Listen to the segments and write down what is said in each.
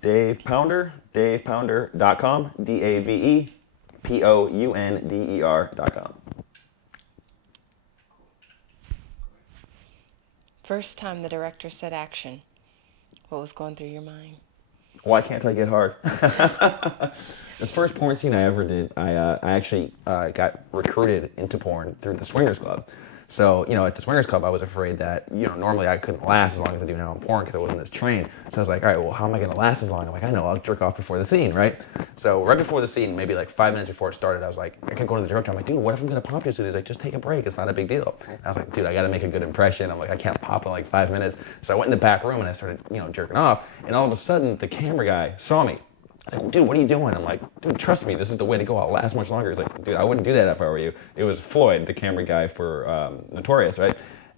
Dave Pounder, davepounder.com, DAVEPOUNDER.com. First time the director said action, what was going through your mind? Why can't I get hard? The first porn scene I ever did, I actually got recruited into porn through the Swingers Club. So, at the Swingers Club, I was afraid that, normally I couldn't last as long as I do now in porn because I wasn't as trained. So I was like, all right, well, how am I going to last as long? I'm like, I know, I'll jerk off before the scene, right? So right before the scene, maybe like 5 minutes before it started, I was like, I kept going to the director. I'm like, dude, what if I'm going to pop too soon? He's like, just take a break. It's not a big deal. And I was like, dude, I got to make a good impression. I'm like, I can't pop in like 5 minutes. So I went in the back room and I started, jerking off. And all of a sudden, the camera guy saw me. He's like, dude, what are you doing? I'm like, dude, trust me, this is the way to go. I'll last much longer. He's like, dude, I wouldn't do that if I were you. It was Floyd, the camera guy for Notorious, right?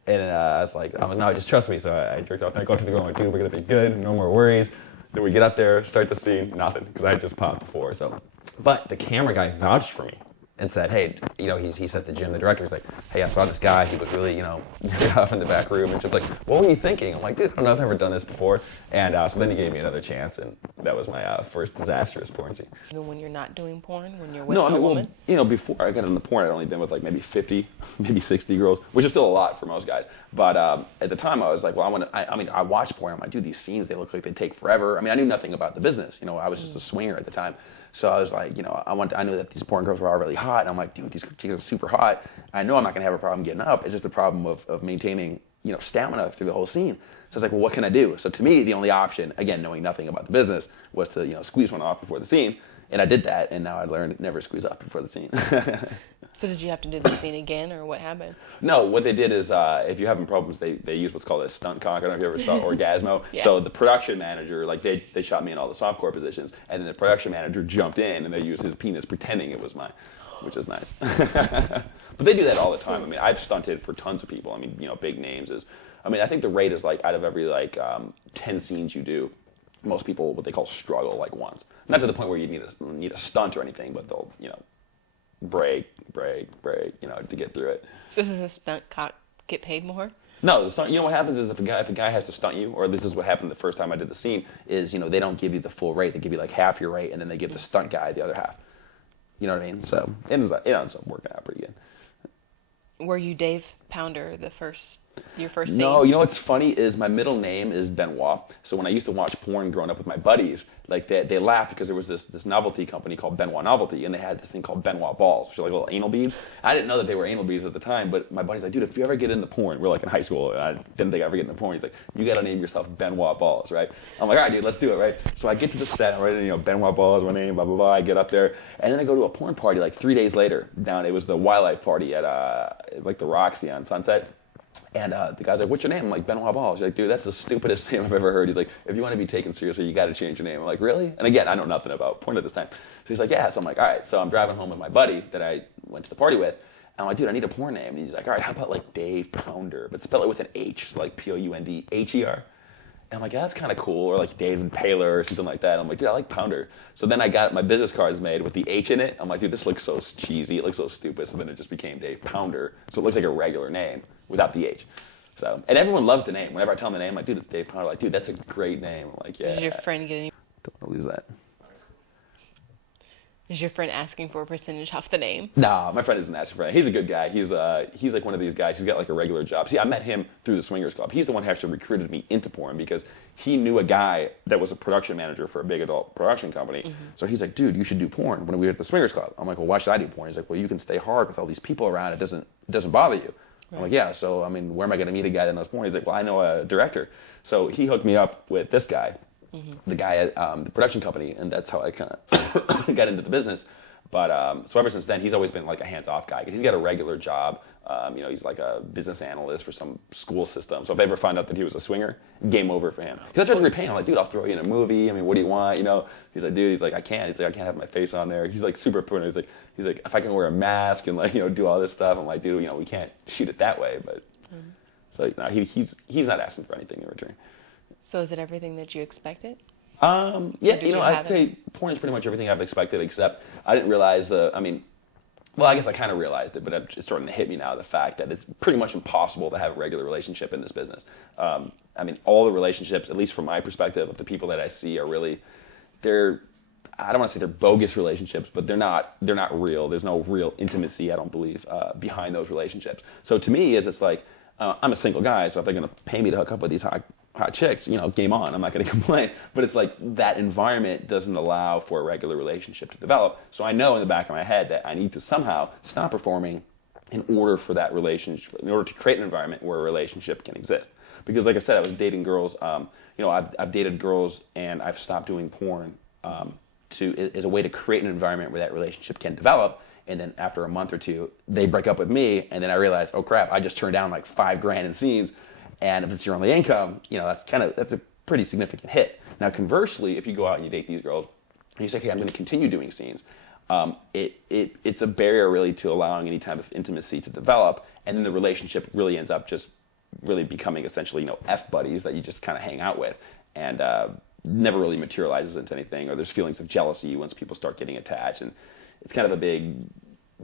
And I was like, no, just trust me. So I jerked off. And I go up to the girl, I'm like, dude, we're going to be good. No more worries. Then we get up there, start the scene, nothing, because I had just popped before. So, but the camera guy vouched for me and said, hey, he said to Jim, the director, he's like, hey, I saw this guy. He was really, off in the back room. And Jim's like, what were you thinking? I'm like, dude, I don't know. I've never done this before. And so then he gave me another chance, and that was my first disastrous porn scene. Even when you're not doing porn, when you're with a woman? Well, before I got into porn, I'd only been with like maybe 50, maybe 60 girls, which is still a lot for most guys. But at the time, I was like, well, I watched porn. I'm like, dude, these scenes, they look like they take forever. I mean, I knew nothing about the business. I was just a swinger at the time. So I was like, I knew that these porn girls were all really hot. And I'm like, dude, these chicks are super hot. I know I'm not going to have a problem getting up. It's just a problem of maintaining, stamina through the whole scene. So I was like, well, what can I do? So to me, the only option, again, knowing nothing about the business, was to, squeeze one off before the scene. And I did that, and now I learned never squeeze off before the scene. So did you have to do the scene again, or what happened? No, what they did is, if you're having problems, they use what's called a stunt cock. I don't know if you ever saw Orgasmo. Yeah. So the production manager, like they shot me in all the softcore positions, and then the production manager jumped in, and they used his penis pretending it was mine, which is nice. But they do that all the time. I mean, I've stunted for tons of people. I mean, big names is, I think the rate is like out of every 10 scenes you do, most people what they call struggle like once. Not to the point where you need a stunt or anything, but they'll break to get through it. So does a stunt cock get paid more? No, the stunt. What happens is if a guy has to stunt you, or this is what happened the first time I did the scene, is they don't give you the full rate. They give you like half your rate, and then they give the stunt guy the other half. You know what I mean? So it ends up working out pretty good. Were you Dave Pounder your first scene? No, what's funny is my middle name is Benoit. So when I used to watch porn growing up with my buddies, like they laughed because there was this novelty company called Benoit Novelty, and they had this thing called Benoit balls, which are like little anal beads. I didn't know that they were anal beads at the time, but my buddy's like, dude, if you ever get into porn, we're like in high school, and I didn't think I'd ever get into porn. He's like, you gotta name yourself Benoit balls, right? I'm like, all right, dude, let's do it, right? So I get to the set, I write in, Benoit balls, my name, blah blah blah. I get up there, and then I go to a porn party like 3 days later. It was the wildlife party at like the Roxy on Sunset. And the guy's like, what's your name? I'm like, Benoit Balls. He's like, dude, that's the stupidest name I've ever heard. He's like, if you want to be taken seriously, you got to change your name. I'm like, really? And again, I know nothing about porn at this time. So he's like, yeah. So I'm like, all right. So I'm driving home with my buddy that I went to the party with. And I'm like, dude, I need a porn name. And he's like, all right, how about like Dave Pounder? But spell it with an H, so like Poundher. And I'm like, yeah, that's kind of cool. Or like Dave Impaler or something like that. I'm like, dude, I like Pounder. So then I got my business cards made with the H in it. I'm like, dude, this looks so cheesy. It looks so stupid. So then it just became Dave Pounder. So it looks like a regular name without the H. So, and everyone loves the name. Whenever I tell them the name, I'm like, dude, it's Dave Pounder. Like, dude, that's a great name. I'm like, yeah. Did your friend get any? Don't want to lose that. Is your friend asking for a percentage off the name? No, my friend isn't asking for that. He's a good guy. He's like one of these guys. He's got like a regular job. See, I met him through the Swingers Club. He's the one who actually recruited me into porn because he knew a guy that was a production manager for a big adult production company. Mm-hmm. So he's like, dude, you should do porn when we were at the Swingers Club. I'm like, well, why should I do porn? He's like, well, you can stay hard with all these people around. It doesn't bother you. Right. I'm like, yeah, so, where am I going to meet a guy that knows porn? He's like, well, I know a director. So he hooked me up with this guy, the guy at the production company, and that's how I kind of got into the business. But so ever since then, he's always been like a hands-off guy because he's got a regular job. He's like a business analyst for some school system. So if I ever found out that he was a swinger, game over for him. Because I tried to repay him. I'm like, dude, I'll throw you in a movie. What do you want? He's like, dude, I can't. He's like, I can't have my face on there. He's like super important. He's like, if I can wear a mask and do all this stuff. I'm like, dude, we can't shoot it that way. But so no, he's not asking for anything in return. So is it everything that you expected? Yeah, I'd say porn is pretty much everything I've expected, except I didn't realize well, I guess I kind of realized it, but it's starting to hit me now, the fact that it's pretty much impossible to have a regular relationship in this business. I mean, all the relationships, at least from my perspective, of the people that I see are really, I don't want to say they're bogus relationships, but they're not real. There's no real intimacy, I don't believe, behind those relationships. So to me, it's like, I'm a single guy, so if they're going to pay me to hook up with these hot chicks, game on. I'm not going to complain. But it's like that environment doesn't allow for a regular relationship to develop. So I know in the back of my head that I need to somehow stop performing in order for that relationship, in order to create an environment where a relationship can exist. Because like I said, I was dating girls. I've dated girls and I've stopped doing porn as a way to create an environment where that relationship can develop. And then after a month or two, they break up with me, and then I realize, oh crap, I just turned down like $5,000 in scenes. And if it's your only income, that's a pretty significant hit. Now, conversely, if you go out and you date these girls, and you say, okay, I'm going to continue doing scenes, it's a barrier really to allowing any type of intimacy to develop, and then the relationship really ends up just really becoming essentially, F buddies that you just kind of hang out with, and never really materializes into anything, or there's feelings of jealousy once people start getting attached, and it's kind of a big,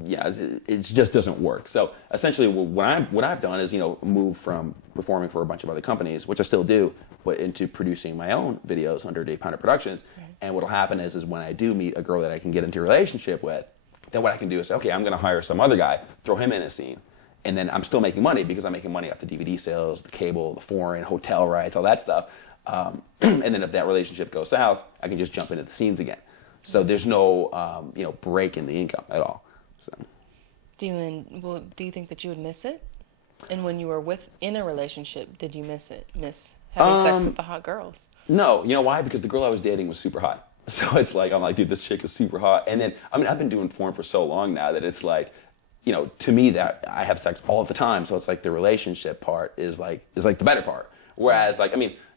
it just doesn't work. So essentially what I've done is, move from performing for a bunch of other companies, which I still do, but into producing my own videos under Dave Pounder Productions. Right. And what'll happen is when I do meet a girl that I can get into a relationship with, then what I can do is say, okay, I'm going to hire some other guy, throw him in a scene. And then I'm still making money because I'm making money off the DVD sales, the cable, the foreign, hotel rights, all that stuff. And then if that relationship goes south, I can just jump into the scenes again. So there's no, break in the income at all. So. Do you think that you would miss it? And when you were in a relationship, did you miss having sex with the hot girls? No. You know why? Because the girl I was dating was super hot. So it's like, I'm like, dude, this chick is super hot. And then, I've been doing porn for so long now that it's like, to me that I have sex all the time. So it's like the relationship part is like the better part. Whereas,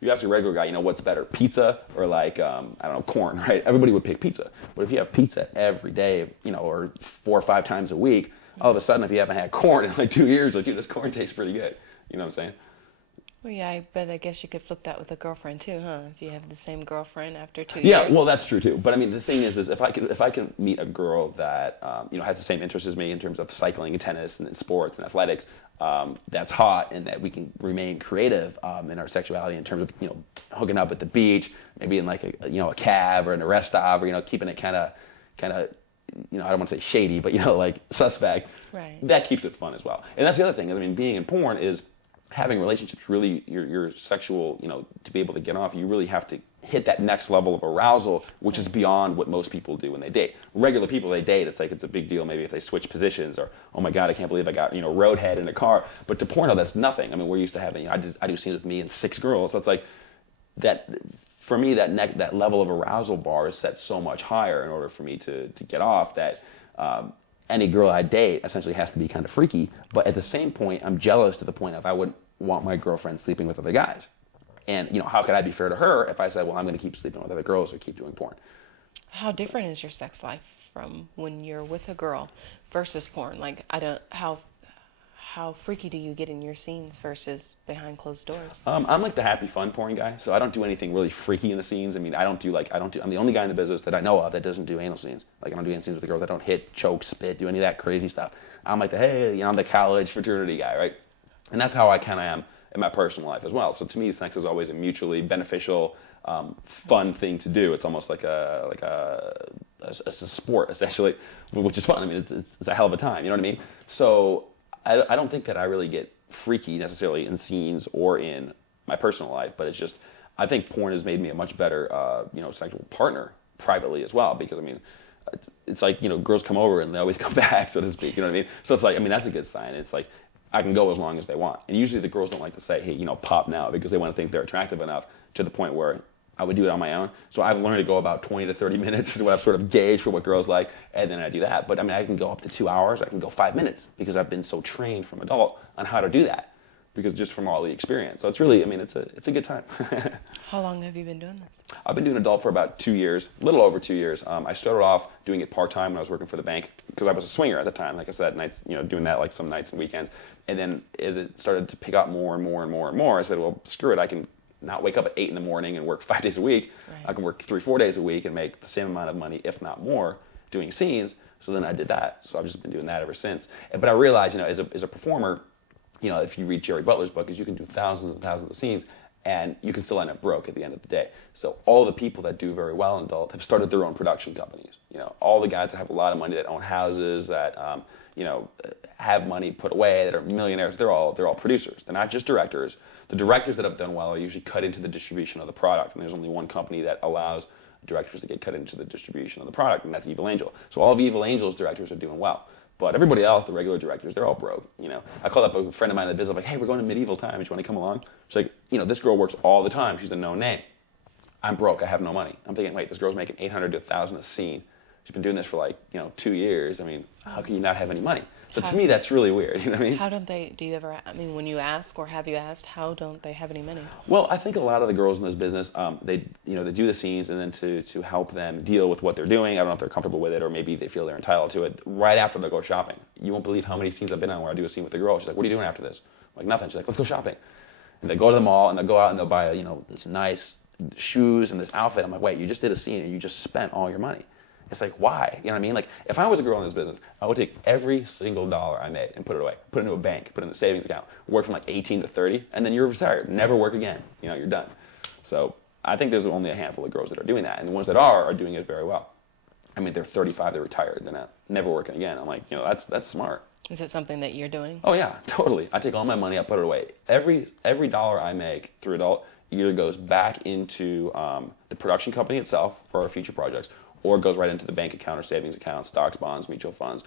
you ask a regular guy, what's better, pizza or I don't know, corn, right? Everybody would pick pizza. But if you have pizza every day, or 4 or 5 times a week, all of a sudden, if you haven't had corn in like 2 years, dude, this corn tastes pretty good. You know what I'm saying? Well, yeah, but I guess you could flip that with a girlfriend too, huh? If you have the same girlfriend after 2 years. Yeah, well, that's true too. But the thing is if I can meet a girl that has the same interests as me in terms of cycling and tennis and sports and athletics, that's hot, and that we can remain creative in our sexuality in terms of hooking up at the beach, maybe in like a cab or in a rest stop, or keeping it kind of I don't want to say shady, but like suspect. Right. That keeps it fun as well. And that's the other thing is being in porn is having relationships, really your sexual, to be able to get off, you really have to hit that next level of arousal, which is beyond what most people do when they date. Regular people they date, it's like it's a big deal maybe if they switch positions, or, oh my God, I can't believe I got, roadhead in a car. But to porno, that's nothing. We're used to having, I do scenes with me and 6 girls. So it's like that, for me, that level of arousal bar is set so much higher in order for me to get off that any girl I date essentially has to be kind of freaky. But at the same point, I'm jealous to the point of I wouldn't want my girlfriend sleeping with other guys. And, how could I be fair to her if I said, well, I'm going to keep sleeping with other girls or keep doing porn? How different is your sex life from when you're with a girl versus porn? Like, how freaky do you get in your scenes versus behind closed doors? I'm like the happy fun porn guy, so I don't do anything really freaky in the scenes. I'm the only guy in the business that I know of that doesn't do anal scenes. Like, I don't do any scenes with the girls. I don't hit, choke, spit, do any of that crazy stuff. I'm like I'm the college fraternity guy, right? And that's how I kind of am in my personal life as well. So to me, sex is always a mutually beneficial, fun thing to do. It's almost like a sport essentially, which is fun. It's a hell of a time. You know what I mean? So I don't think that I really get freaky necessarily in scenes or in my personal life, but it's just I think porn has made me a much better sexual partner privately as well, because it's like girls come over and they always come back, so to speak. You know what I mean? So it's like that's a good sign. It's like I can go as long as they want. And usually the girls don't like to say, hey, pop now, because they want to think they're attractive enough to the point where I would do it on my own. So I've learned to go about 20 to 30 minutes is what I've sort of gauged for what girls like, and then I do that. But I can go up to 2 hours. I can go 5 minutes because I've been so trained from adult on how to do that, because just from all the experience. So it's really, it's a good time. How long have you been doing this? I've been doing adult for about 2 years, a little over 2 years. I started off doing it part-time when I was working for the bank, because I was a swinger at the time, like I said, nights, doing that like some nights and weekends. And then as it started to pick up more and more and more and more, I said, well, screw it. I can not wake up at 8 in the morning and work 5 days a week. Right. I can work 3-4 days a week and make the same amount of money, if not more, doing scenes. So then I did that. So I've just been doing that ever since. But I realized, as a performer, if you read Jerry Butler's book, is you can do thousands and thousands of scenes, and you can still end up broke at the end of the day. So all the people that do very well in adult have started their own production companies. All the guys that have a lot of money, that own houses, that have money put away, that are millionaires, they're all producers. They're not just directors. The directors that have done well are usually cut into the distribution of the product, and there's only one company that allows directors to get cut into the distribution of the product, and that's Evil Angel. So all of Evil Angel's directors are doing well. But everybody else, the regular directors, they're all broke. I called up a friend of mine in the business, I'm like, hey, we're going to medieval times. You want to come along? She's like, this girl works all the time. She's a known name. I'm broke. I have no money. I'm thinking, wait, this girl's making $800 to $1,000 a scene. She's been doing this for 2 years. I mean, how can you not have any money? So to me, that's really weird. You know what I mean? How don't they? Do you ever? I mean, when you ask, or have you asked, how don't they have any money? Well, I think a lot of the girls in this business, they do the scenes, and then to help them deal with what they're doing. I don't know if they're comfortable with it, or maybe they feel they're entitled to it. Right after they go shopping, you won't believe how many scenes I've been on where I do a scene with a girl. She's like, "What are you doing after this?" I'm like, "Nothing." She's like, "Let's go shopping." And they go to the mall, and they'll go out and they'll buy this nice shoes and this outfit. I'm like, "Wait, you just did a scene and you just spent all your money." It's like, why? You know what I mean? Like, if I was a girl in this business, I would take every single dollar I made and put it away, put it into a bank, put it in a savings account, work from 18 to 30, and then you're retired. Never work again. You're done. So I think there's only a handful of girls that are doing that, and the ones that are doing it very well. I mean, they're 35, they're retired, they're not never working again. I'm like, that's smart. Is it something that you're doing? Oh yeah, totally. I take all my money, I put it away. Every dollar I make through adult either goes back into the production company itself for our future projects, or it goes right into the bank account or savings account, stocks, bonds, mutual funds.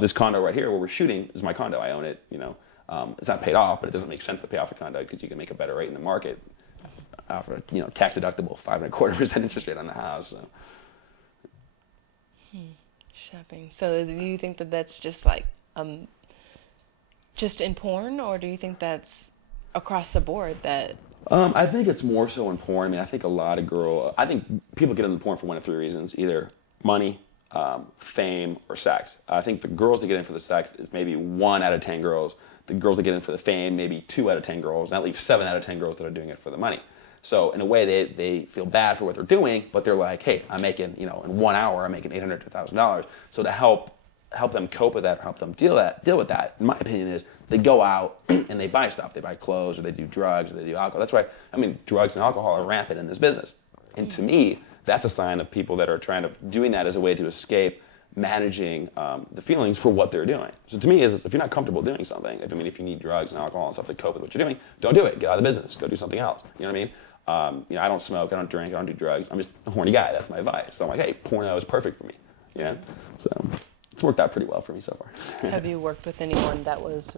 This condo right here where we're shooting is my condo. I own it. It's not paid off, but it doesn't make sense to pay off a condo because you can make a better rate in the market for tax deductible 5.25% interest rate on the house. So. Shopping. So do you think that that's just just in porn, or do you think that's across the board that? I think it's more so in porn. I mean, I think I think people get into porn for one of three reasons: either money, fame, or sex. I think the girls that get in for the sex is maybe 1 out of 10 girls. The girls that get in for the fame, maybe 2 out of 10 girls. And that leaves 7 out of 10 girls that are doing it for the money. So in a way, they feel bad for what they're doing, but they're like, hey, I'm making, in 1 hour, I'm making $800 to $1,000. So to help them cope with that, help them deal with that, in my opinion, is they go out and they buy stuff. They buy clothes, or they do drugs, or they do alcohol. That's why, drugs and alcohol are rampant in this business. And to me, that's a sign of people that are doing that as a way to escape managing the feelings for what they're doing. So to me, if you're not comfortable doing something, if you need drugs and alcohol and stuff to cope with what you're doing, don't do it. Get out of the business. Go do something else. You know what I mean? I don't smoke, I don't drink, I don't do drugs. I'm just a horny guy. That's my advice. So I'm like, hey, porno is perfect for me. Yeah. So it's worked out pretty well for me so far. Have you worked with anyone that was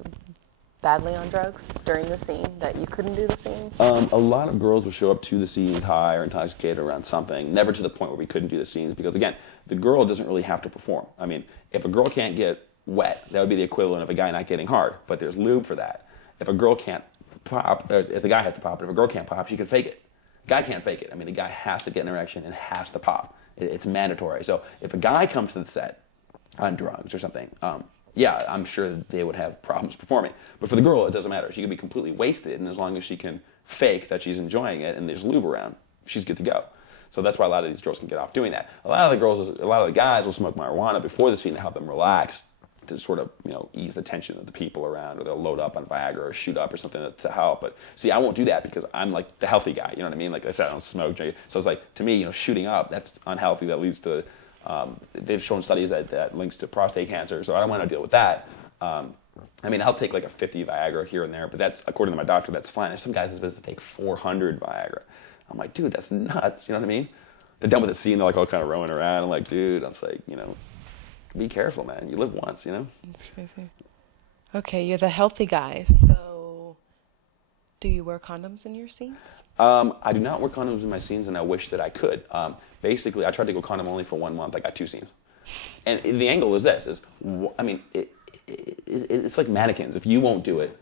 badly on drugs during the scene, that you couldn't do the scene? A lot of girls will show up to the scenes high or intoxicated around something, never to the point where we couldn't do the scenes, because again, the girl doesn't really have to perform. I mean, if a girl can't get wet, that would be the equivalent of a guy not getting hard, but there's lube for that. If a girl can't pop, if the guy has to pop, but if a girl can't pop, she can fake it. Guy can't fake it. I mean, the guy has to get an erection and has to pop. It's mandatory. So if a guy comes to the set on drugs or something, yeah, I'm sure they would have problems performing. But for the girl, it doesn't matter. She can be completely wasted, and as long as she can fake that she's enjoying it and there's lube around, she's good to go. So that's why a lot of these girls can get off doing that. A lot of the guys will smoke marijuana before the scene to help them relax, to sort of, ease the tension of the people around, or they'll load up on Viagra or shoot up or something to help. But see, I won't do that because I'm like the healthy guy. You know what I mean? Like I said, I don't smoke, drink. So it's like, to me, shooting up, that's unhealthy. That leads to, they've shown studies that links to prostate cancer. So I don't want to deal with that. I'll take like a 50 Viagra here and there, but that's, according to my doctor, that's fine. There's some guys in this business that take 400 Viagra. I'm like, dude, that's nuts. You know what I mean? They're done with the scene. They're like all kind of rowing around. I'm like, dude, I was like, be careful, man. You live once, That's crazy. Okay, you're the healthy guy. So do you wear condoms in your scenes? I do not wear condoms in my scenes, and I wish that I could. Basically, I tried to go condom only for 1 month. I got 2 scenes. And the angle is this, it's like mannequins. If you won't do it,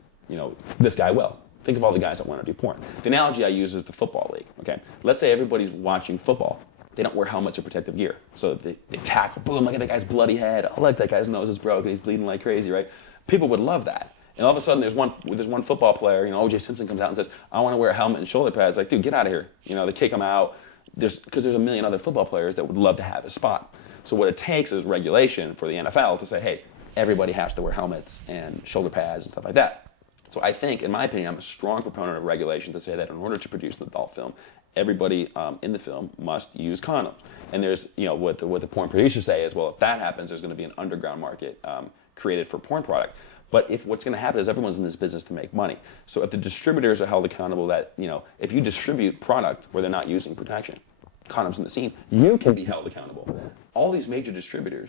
this guy will. Think of all the guys that want to do porn. The analogy I use is the football league, okay? Let's say everybody's watching football. They don't wear helmets or protective gear. So they tackle, boom, look at that guy's bloody head. Oh, look, that guy's nose is broken. He's bleeding like crazy, right? People would love that. And all of a sudden, there's one football player, O.J. Simpson comes out and says, I want to wear a helmet and shoulder pads. Like, dude, get out of here. They kick him out. Because there's a million other football players that would love to have a spot. So what it takes is regulation for the NFL to say, hey, everybody has to wear helmets and shoulder pads and stuff like that. So I think, in my opinion, I'm a strong proponent of regulation to say that in order to produce an adult film, everybody in the film must use condoms. And there's, what the porn producers say is, well, if that happens, there's going to be an underground market created for porn product. But if what's going to happen is everyone's in this business to make money. So if the distributors are held accountable that, if you distribute product where they're not using protection, condoms in the scene, you can be held accountable. All these major distributors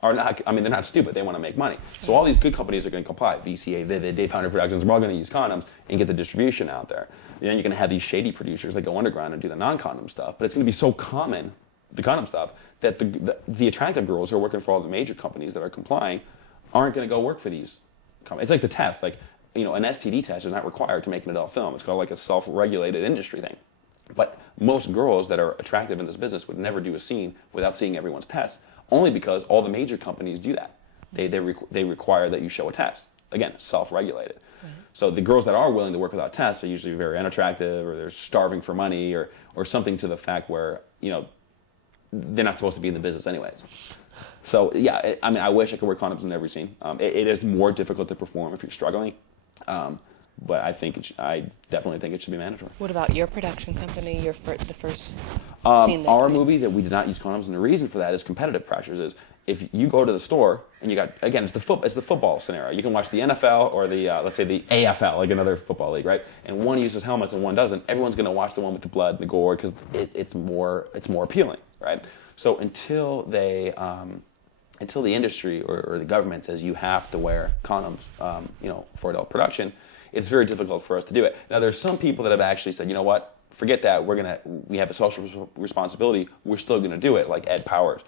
are not, they're not stupid. They want to make money. So all these good companies are going to comply. VCA, Vivid, Dave Pounder Productions, we're all going to use condoms and get the distribution out there. And then you're going to have these shady producers that go underground and do the non-condom stuff. But it's going to be so common, the condom stuff, that the attractive girls who are working for all the major companies that are complying aren't going to go work for these companies. It's like the test. Like, an STD test is not required to make an adult film. It's called like a self-regulated industry thing. But most girls that are attractive in this business would never do a scene without seeing everyone's test. Only because all the major companies do that. They require that you show a test. Again, self-regulated. Right. So the girls that are willing to work without tests are usually very unattractive, or they're starving for money, or something to the fact where, they're not supposed to be in the business anyways. So yeah, I wish I could wear condoms in every scene. It is more difficult to perform if you're struggling. But I definitely think it should be mandatory. What about your production company, the first scene? Our movie that we did not use condoms, and the reason for that is competitive pressures. Is if you go to the store and you got, again, it's the football scenario. You can watch the NFL or the let's say the AFL, like another football league, right? And one uses helmets and one doesn't. Everyone's going to watch the one with the blood and the gore because it's more appealing, right? So until the industry or the government says you have to wear condoms, for adult production, it's very difficult for us to do it. Now, there's some people that have actually said, you know what, forget that. We have a social responsibility. We're still going to do it, like Ed Powers.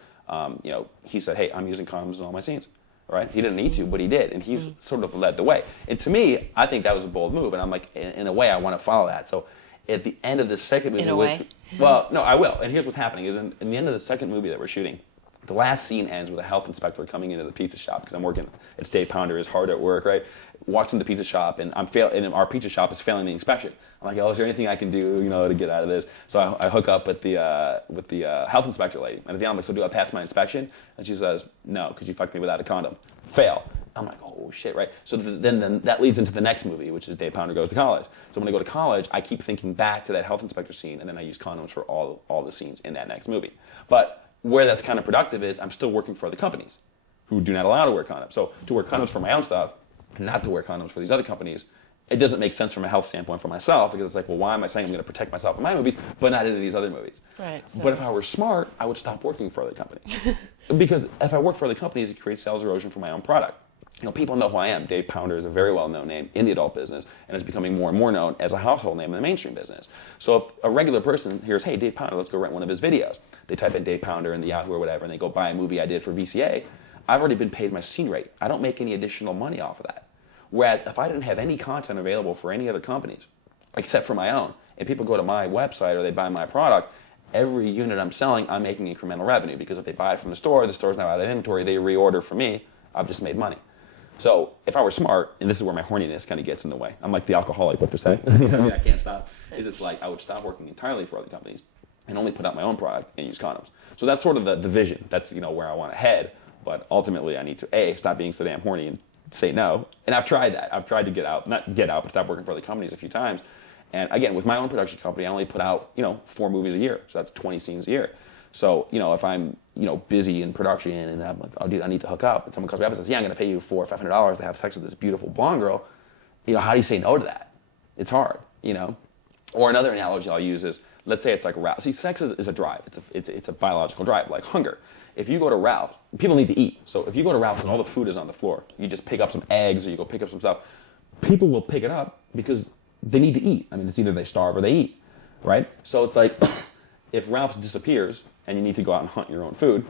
He said, hey, I'm using condoms in all my scenes. Right? He didn't need to, but he did, and he's sort of led the way. And to me, I think that was a bold move, and I'm like, in a way, I want to follow that. So at the end of the second movie, well, no, I will. And here's what's happening: is in the end of the second movie that we're shooting, the last scene ends with a health inspector coming into the pizza shop because I'm working. It's Dave Pounder is hard at work, right? Walks in the pizza shop, and and our pizza shop is failing the inspection. I'm like, is there anything I can do, to get out of this? So I hook up with the health inspector lady, and at the end I'm like, so do I pass my inspection? And she says, no, because you fucked me without a condom. Fail. I'm like, oh shit, right? So then that leads into the next movie, which is Dave Pounder Goes to College. So when I go to college, I keep thinking back to that health inspector scene, and then I use condoms for all the scenes in that next movie. But where that's kind of productive is I'm still working for other companies who do not allow to wear condoms. So to wear condoms for my own stuff, and not to wear condoms for these other companies, it doesn't make sense from a health standpoint for myself, because it's like, well, why am I saying I'm going to protect myself in my movies, but not in these other movies? Right. So. But if I were smart, I would stop working for other companies. Because if I work for other companies, it creates sales erosion for my own product. People know who I am. Dave Pounder is a very well-known name in the adult business, and is becoming more and more known as a household name in the mainstream business. So if a regular person hears, hey, Dave Pounder, let's go rent one of his videos. They type in Dave Pounder in the Yahoo or whatever, and they go buy a movie I did for VCA. I've already been paid my scene rate. I don't make any additional money off of that. Whereas if I didn't have any content available for any other companies, except for my own, and people go to my website or they buy my product, every unit I'm selling, I'm making incremental revenue, because if they buy it from the store's now out of inventory, they reorder from me, I've just made money. So if I were smart, and this is where my horniness kind of gets in the way, I'm like the alcoholic, what to say? I can't stop. It's like I would stop working entirely for other companies and only put out my own product and use condoms. So that's sort of the vision. That's where I want to head. But ultimately, I need to stop being so damn horny and say no. And I've tried that. I've tried to not get out, but stop working for other companies a few times. And again, with my own production company, I only put out 4 movies a year. So that's 20 scenes a year. So if I'm busy in production and I'm like, oh dude, I need to hook up, and someone calls me up and says, yeah, I'm going to pay you $400 or $500 to have sex with this beautiful blonde girl, how do you say no to that? It's hard, Or another analogy I'll use is, let's say it's like Ralph. See, sex is a drive. It's a biological drive, like hunger. If you go to Ralph, people need to eat. So if you go to Ralph and all the food is on the floor, you just pick up some eggs or you go pick up some stuff, people will pick it up because they need to eat. It's either they starve or they eat, right? So it's like, if Ralph disappears and you need to go out and hunt your own food,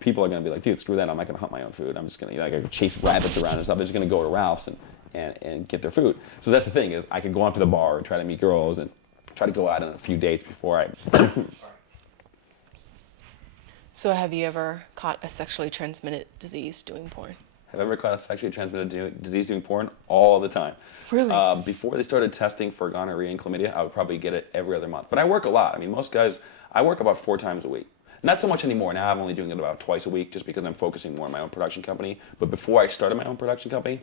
people are going to be like, dude, screw that. I'm not going to hunt my own food. I'm just going to chase rabbits around and stuff. They're just going to go to Ralph's and get their food. So that's the thing, is I could go out to the bar and try to meet girls and try to go out on a few dates before I... So have you ever caught a sexually transmitted disease doing porn? Have I ever caught a sexually transmitted disease doing porn? All the time. Really? Before they started testing for gonorrhea and chlamydia, I would probably get it every other month. But I work a lot. Most guys, I work about 4 times a week. Not so much anymore. Now I'm only doing it about twice a week, just because I'm focusing more on my own production company. But before I started my own production company,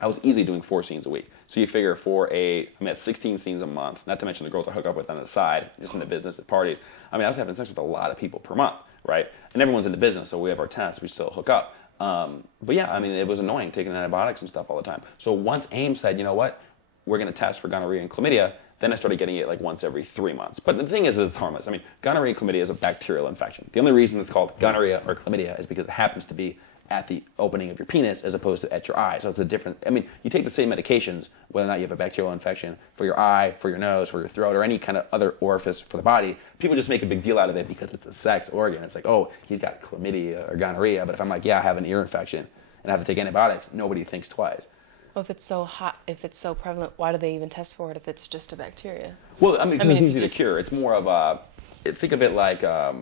I was easily doing 4 scenes a week. So you figure I'm at 16 scenes a month, not to mention the girls I hook up with on the side, just in the business at parties. I mean, I was having sex with a lot of people per month, right? And everyone's in the business, so we have our tests, we still hook up. But yeah, I mean, it was annoying taking antibiotics and stuff all the time. So once AIM said, you know what, we're going to test for gonorrhea and chlamydia, then I started getting it like once every 3 months. But the thing is, it's harmless. I mean, gonorrhea and chlamydia is a bacterial infection. The only reason it's called gonorrhea or chlamydia is because it happens to be at the opening of your penis as opposed to at your eye. So it's a different, I mean, you take the same medications, whether or not you have a bacterial infection for your eye, for your nose, for your throat, or any kind of other orifice for the body. People just make a big deal out of it because it's a sex organ. It's like, oh, he's got chlamydia or gonorrhea. But if I'm like, yeah, I have an ear infection and I have to take antibiotics, nobody thinks twice. Well, if it's so hot, if it's so prevalent, why do they even test for it if it's just a bacteria? Well, I mean, because it's easy to cure. It's more of think of it like, I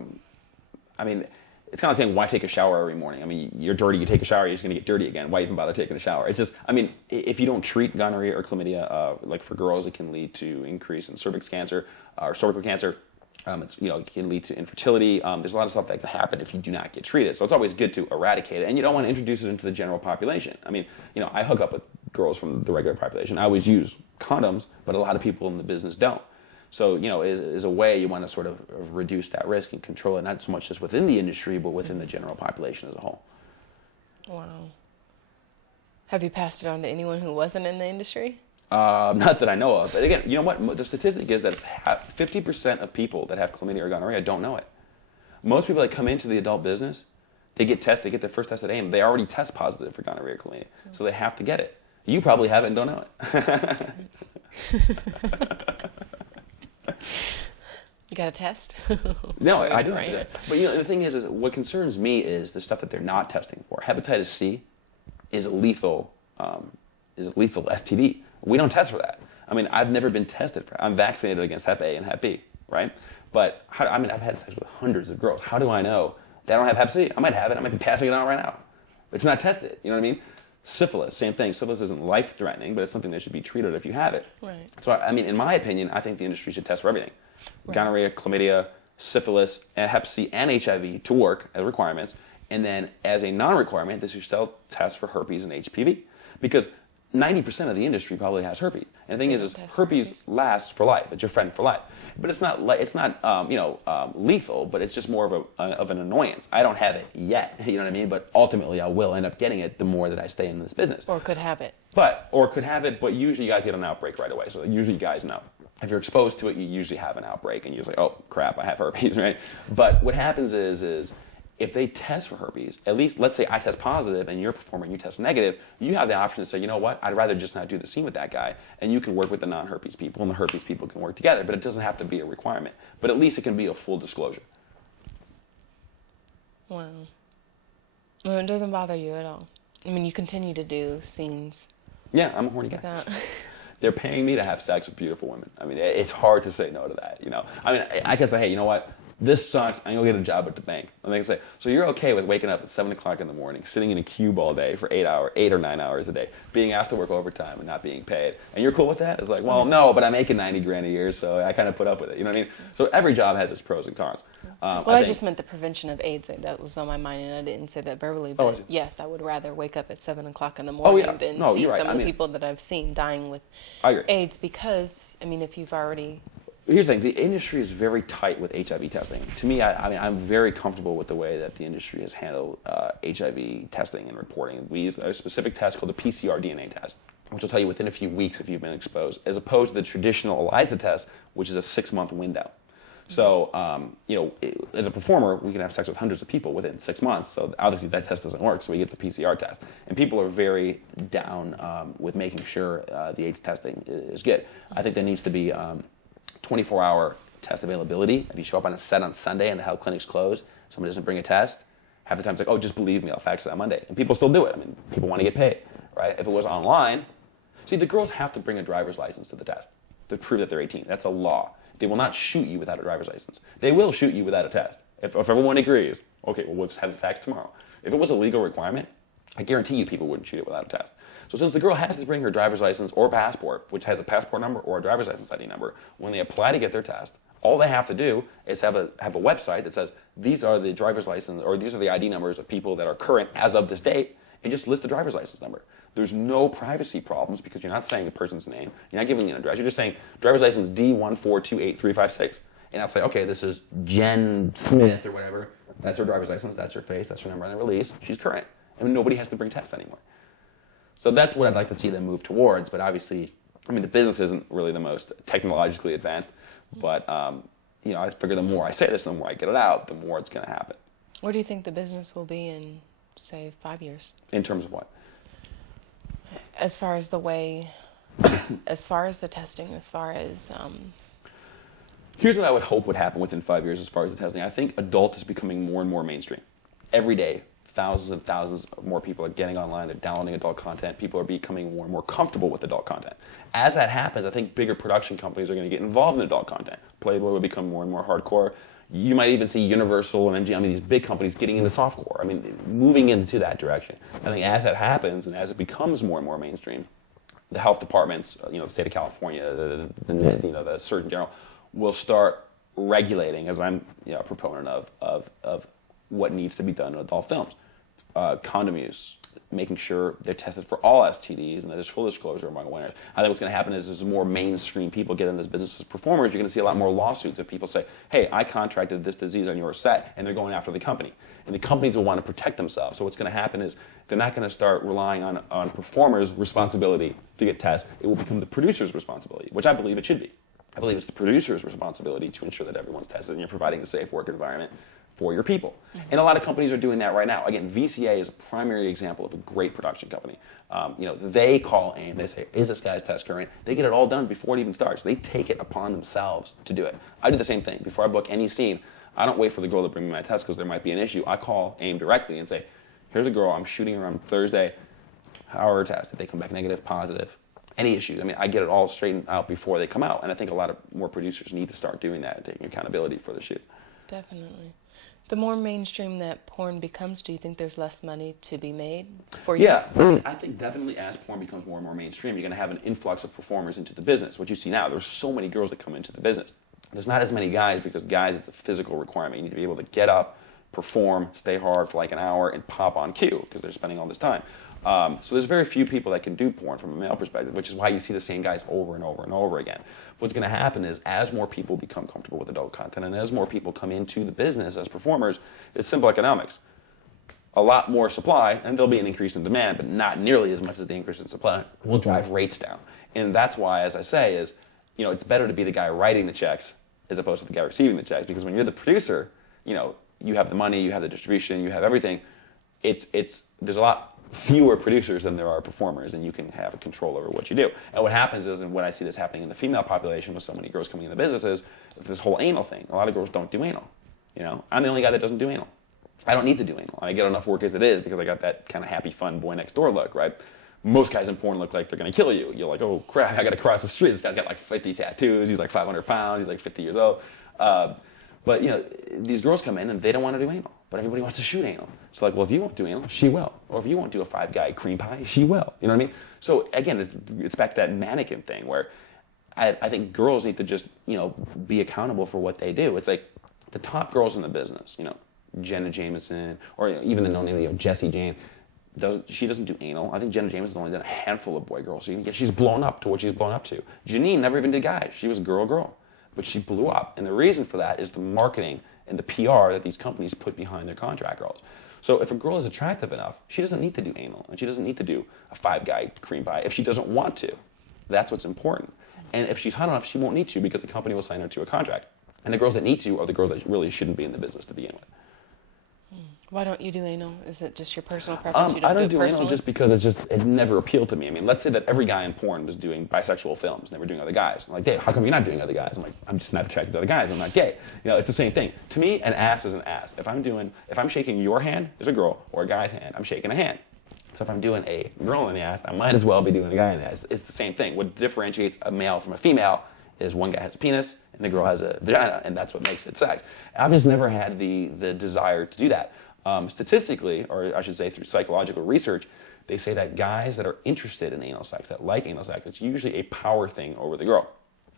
mean, it's kind of saying, why take a shower every morning? I mean, you're dirty, you take a shower, you're just going to get dirty again. Why even bother taking a shower? It's just, I mean, if you don't treat gonorrhea or chlamydia, like for girls, it can lead to increase in cervix cancer or cervical cancer. It can lead to infertility. There's a lot of stuff that can happen if you do not get treated. So it's always good to eradicate it, and you don't want to introduce it into the general population. I mean, I hook up with girls from the regular population. I always use condoms, but a lot of people in the business don't. So, is a way you want to sort of reduce that risk and control it, not so much just within the industry, but within the general population as a whole. Wow. Have you passed it on to anyone who wasn't in the industry? Not that I know of. But again, you know what? The statistic is that 50% of people that have chlamydia or gonorrhea don't know it. Most people that come into the adult business, they get their first test at AIM. They already test positive for gonorrhea or chlamydia, so they have to get it. You probably have it and don't know it. You got a test? No, I do. Right. But the thing is what concerns me is the stuff that they're not testing for. Hepatitis C is a lethal STD. We don't test for that. I mean, I've never been tested for it. I'm vaccinated against Hep A and Hep B, right? But I've had sex with hundreds of girls. How do I know they don't have Hep C? I might have it. I might be passing it on right now. It's not tested. You know what I mean? Syphilis, same thing. Syphilis isn't life-threatening, but it's something that should be treated if you have it. Right. So, I mean, in my opinion, I think the industry should test for everything. Right. Gonorrhea, chlamydia, syphilis, and Hep C, and HIV to work as requirements. And then as a non-requirement, they should still test for herpes and HPV. Because 90% of the industry probably has herpes. And the thing is herpes lasts for life. It's your friend for life. But it's not lethal, but it's just more of an annoyance. I don't have it yet, you know what I mean? But ultimately, I will end up getting it the more that I stay in this business. Or could have it. But usually you guys get an outbreak right away. So usually you guys know. If you're exposed to it, you usually have an outbreak, and you're just like, oh, crap, I have herpes, right? But what happens is if they test for herpes, at least let's say I test positive and you're a performer and you test negative, you have the option to say, you know what, I'd rather just not do the scene with that guy, and you can work with the non-herpes people, and the herpes people can work together, but it doesn't have to be a requirement. But at least it can be a full disclosure. Wow. Well, it doesn't bother you at all. I mean, you continue to do scenes. Yeah, I'm a horny guy. They're paying me to have sex with beautiful women. I mean, it's hard to say no to that, I mean, I can say, hey, you know what? This sucks. I'm going to get a job at the bank. And they can say, so you're okay with waking up at 7 o'clock in the morning, sitting in a cube all day for 8 or 9 hours a day, being asked to work overtime and not being paid. And you're cool with that? It's like, well, no, but I'm making $90,000 a year, so I kind of put up with it. You know what I mean? So every job has its pros and cons. I just meant the prevention of AIDS. That was on my mind, and I didn't say that verbally. But yes, I would rather wake up at 7 o'clock in the morning than see some of the people that I've seen dying with AIDS because, I mean, if you've already... Here's the thing. The industry is very tight with HIV testing. To me, I'm very comfortable with the way that the industry has handled HIV testing and reporting. We use a specific test called the PCR DNA test, which will tell you within a few weeks if you've been exposed, as opposed to the traditional ELISA test, which is a 6-month window. So, as a performer, we can have sex with hundreds of people within 6 months. So obviously that test doesn't work, so we get the PCR test. And people are very down with making sure the AIDS testing is good. I think there needs to be 24-hour test availability. If you show up on a set on Sunday and the health clinic's closed, someone doesn't bring a test, half the time it's like, oh, just believe me, I'll fax it on Monday. And people still do it. I mean, people want to get paid, right? If it was online, see, the girls have to bring a driver's license to the test to prove that they're 18. That's a law. They will not shoot you without a driver's license. They will shoot you without a test. If everyone agrees, okay, well, we'll just have it faxed tomorrow. If it was a legal requirement, I guarantee you people wouldn't shoot it without a test. So since the girl has to bring her driver's license or passport, which has a passport number or a driver's license ID number, when they apply to get their test, all they have to do is have a website that says, these are the driver's license or these are the ID numbers of people that are current as of this date, and just list the driver's license number. There's no privacy problems because you're not saying the person's name. You're not giving an address. You're just saying driver's license D1428356. And I'll say, okay, this is Jen Smith or whatever. That's her driver's license. That's her face. That's her number on the release. She's current. And nobody has to bring tests anymore. So that's what I'd like to see them move towards. But obviously, I mean, the business isn't really the most technologically advanced. But, I figure the more I say this, the more I get it out, the more it's going to happen. Where do you think the business will be in, say, 5 years? In terms of what? As far as the way, as far as the testing, as far as... Here's what I would hope would happen within 5 years as far as the testing. I think adult is becoming more and more mainstream. Every day, thousands and thousands of more people are getting online. They're downloading adult content. People are becoming more and more comfortable with adult content. As that happens, I think bigger production companies are going to get involved in adult content. Playboy will become more and more hardcore. You might even see Universal and MGM, these big companies getting into softcore. I mean, moving into that direction. I think as that happens and as it becomes more and more mainstream, the health departments, the state of California, the Surgeon General, will start regulating, as I'm a proponent of what needs to be done in adult films. Condom use, making sure they're tested for all STDs and that there's full disclosure among winners. I think what's going to happen is as more mainstream people get in this business as performers, you're going to see a lot more lawsuits if people say, hey, I contracted this disease on your set, and they're going after the company. And the companies will want to protect themselves. So what's going to happen is they're not going to start relying on performers' responsibility to get tests. It will become the producer's responsibility, which I believe it should be. I believe it's the producer's responsibility to ensure that everyone's tested and you're providing a safe work environment for your people. Mm-hmm. And a lot of companies are doing that right now. Again, VCA is a primary example of a great production company. They call AIM, they say, is this guy's test current? They get it all done before it even starts. They take it upon themselves to do it. I do the same thing. Before I book any scene, I don't wait for the girl to bring me my test because there might be an issue. I call AIM directly and say, here's a girl, I'm shooting her on Thursday. How are her tests? Did they come back negative, positive? Any issues? I mean, I get it all straightened out before they come out. And I think a lot of more producers need to start doing that and taking accountability for the shoots. Definitely. The more mainstream that porn becomes, do you think there's less money to be made for you? Yeah, I think definitely as porn becomes more and more mainstream, you're going to have an influx of performers into the business. What you see now, there's so many girls that come into the business. There's not as many guys because guys, it's a physical requirement. You need to be able to get up, perform, stay hard for like an hour, and pop on cue because they're spending all this time. So there's very few people that can do porn from a male perspective, which is why you see the same guys over and over and over again. What's going to happen is as more people become comfortable with adult content and as more people come into the business as performers, it's simple economics. A lot more supply, and there'll be an increase in demand, but not nearly as much as the increase in supply will drive rates down. And that's why, as I say, is it's better to be the guy writing the checks as opposed to the guy receiving the checks, because when you're the producer, you have the money, you have the distribution, you have everything. There's a lot fewer producers than there are performers, and you can have a control over what you do. And what happens is, and when I see this happening in the female population with so many girls coming into business, is this whole anal thing. A lot of girls don't do anal. I'm the only guy that doesn't do anal. I don't need to do anal. I get enough work as it is because I got that kind of happy, fun boy next door look, right? Most guys in porn look like they're going to kill you. You're like, oh crap, I got to cross the street. This guy's got like 50 tattoos. He's like 500 pounds. He's like 50 years old. But these girls come in and they don't want to do anal, but everybody wants to shoot anal. It's like, well, if you won't do anal, she will. Or if you won't do a 5-guy cream pie, she will. You know what I mean? So again, it's back to that mannequin thing where I think girls need to just be accountable for what they do. It's like the top girls in the business, Jenna Jameson, or even the known name, Jessie Jane. She doesn't do anal. I think Jenna Jameson's only done a handful of boy girls. So she's blown up to what she's blown up to. Janine never even did guys. She was girl. But she blew up. And the reason for that is the marketing and the PR that these companies put behind their contract girls. So if a girl is attractive enough, she doesn't need to do anal, and she doesn't need to do a 5-guy cream pie if she doesn't want to. That's what's important. And if she's hot enough, she won't need to because the company will sign her to a contract. And the girls that need to are the girls that really shouldn't be in the business to begin with. Why don't you do anal? Is it just your personal preference? I don't do anal just because it never appealed to me. I mean, let's say that every guy in porn was doing bisexual films, and they were doing other guys. I'm like, Dave, how come you're not doing other guys? I'm like, I'm just not attracted to other guys. I'm not gay. It's the same thing. To me, an ass is an ass. If I'm shaking your hand as a girl or a guy's hand, I'm shaking a hand. So if I'm doing a girl in the ass, I might as well be doing a guy in the ass. It's the same thing. What differentiates a male from a female is one guy has a penis and the girl has a vagina, and that's what makes it sex. I've just never had the desire to do that. Statistically, or I should say through psychological research, they say that guys that are interested in anal sex, that like anal sex, it's usually a power thing over the girl.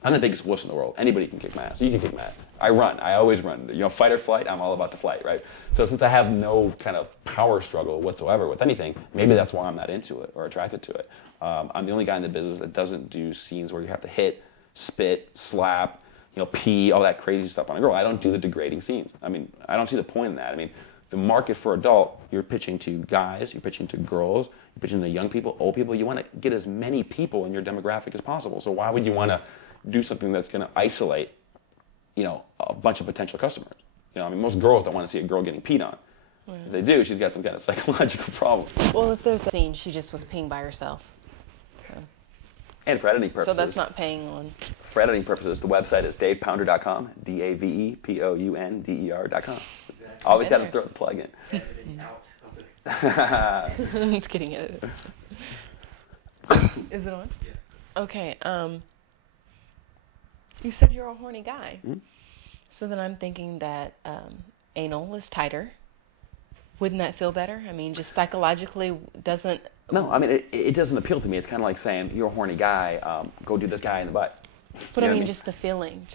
I'm the biggest wuss in the world. Anybody can kick my ass. You can kick my ass. I run. I always run. Fight or flight, I'm all about the flight, right? So since I have no kind of power struggle whatsoever with anything, maybe that's why I'm not into it or attracted to it. I'm the only guy in the business that doesn't do scenes where you have to hit, spit, slap, pee, all that crazy stuff on a girl. I don't do the degrading scenes. I mean, I don't see the point in that. I mean, the market for adult, you're pitching to guys, you're pitching to girls, you're pitching to young people, old people. You want to get as many people in your demographic as possible. So why would you want to do something that's going to isolate, a bunch of potential customers? I mean, most girls don't want to see a girl getting peed on. Right. If they do, she's got some kind of psychological problem. Well, if there's a scene, she just was peeing by herself. So. And for editing purposes. So that's not paying on. For editing purposes, the website is davepounder.com, DAVEPOUNDER.com. Always got to throw the plug in. Editing out of the... It's getting edited. Is it on? Yeah. Okay. You said you're a horny guy. Mm-hmm. So then I'm thinking that anal is tighter. Wouldn't that feel better? I mean, just psychologically doesn't... No, I mean, it doesn't appeal to me. It's kind of like saying, you're a horny guy, go do this guy in the butt. But I mean, just the feeling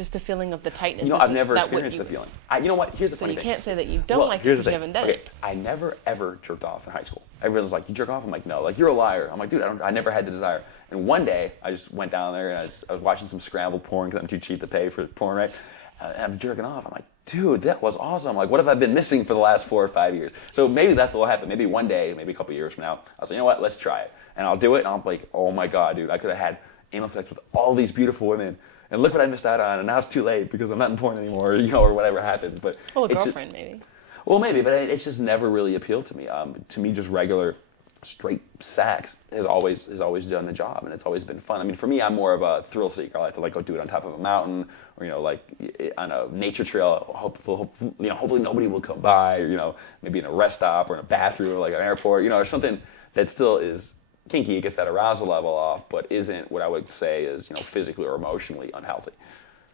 of the tightness. I've never experienced the feeling. You know what? Here's the funny thing. So you can't say that you don't like it because you haven't done it. I never, ever jerked off in high school. Everyone's like, you jerk off? I'm like, no. Like, you're a liar. I'm like, dude, I never had the desire. And one day, I just went down there, and I was watching some scrambled porn because I'm too cheap to pay for porn, right? And I'm jerking off. I'm like, dude, that was awesome. Like, what have I been missing for the last 4 or 5 years? So maybe that's what will happen. Maybe one day, maybe a couple of years from now, I'll say, you know what? Let's try it. And I'll do it, and I'll be like, oh my God, dude, I could have had anal sex with all these beautiful women. And look what I missed out on, and now it's too late because I'm not in porn anymore, or whatever happens. But a girlfriend maybe. Well, maybe, but it's just never really appealed to me. To me, just regular, straight sex has always done the job, and it's always been fun. I mean, for me, I'm more of a thrill seeker. I like to go do it on top of a mountain, or like on a nature trail. Hopefully nobody will come by, or maybe in a rest stop or in a bathroom, or like an airport, or something that still is kinky. It gets that arousal level off, but isn't what I would say is physically or emotionally unhealthy.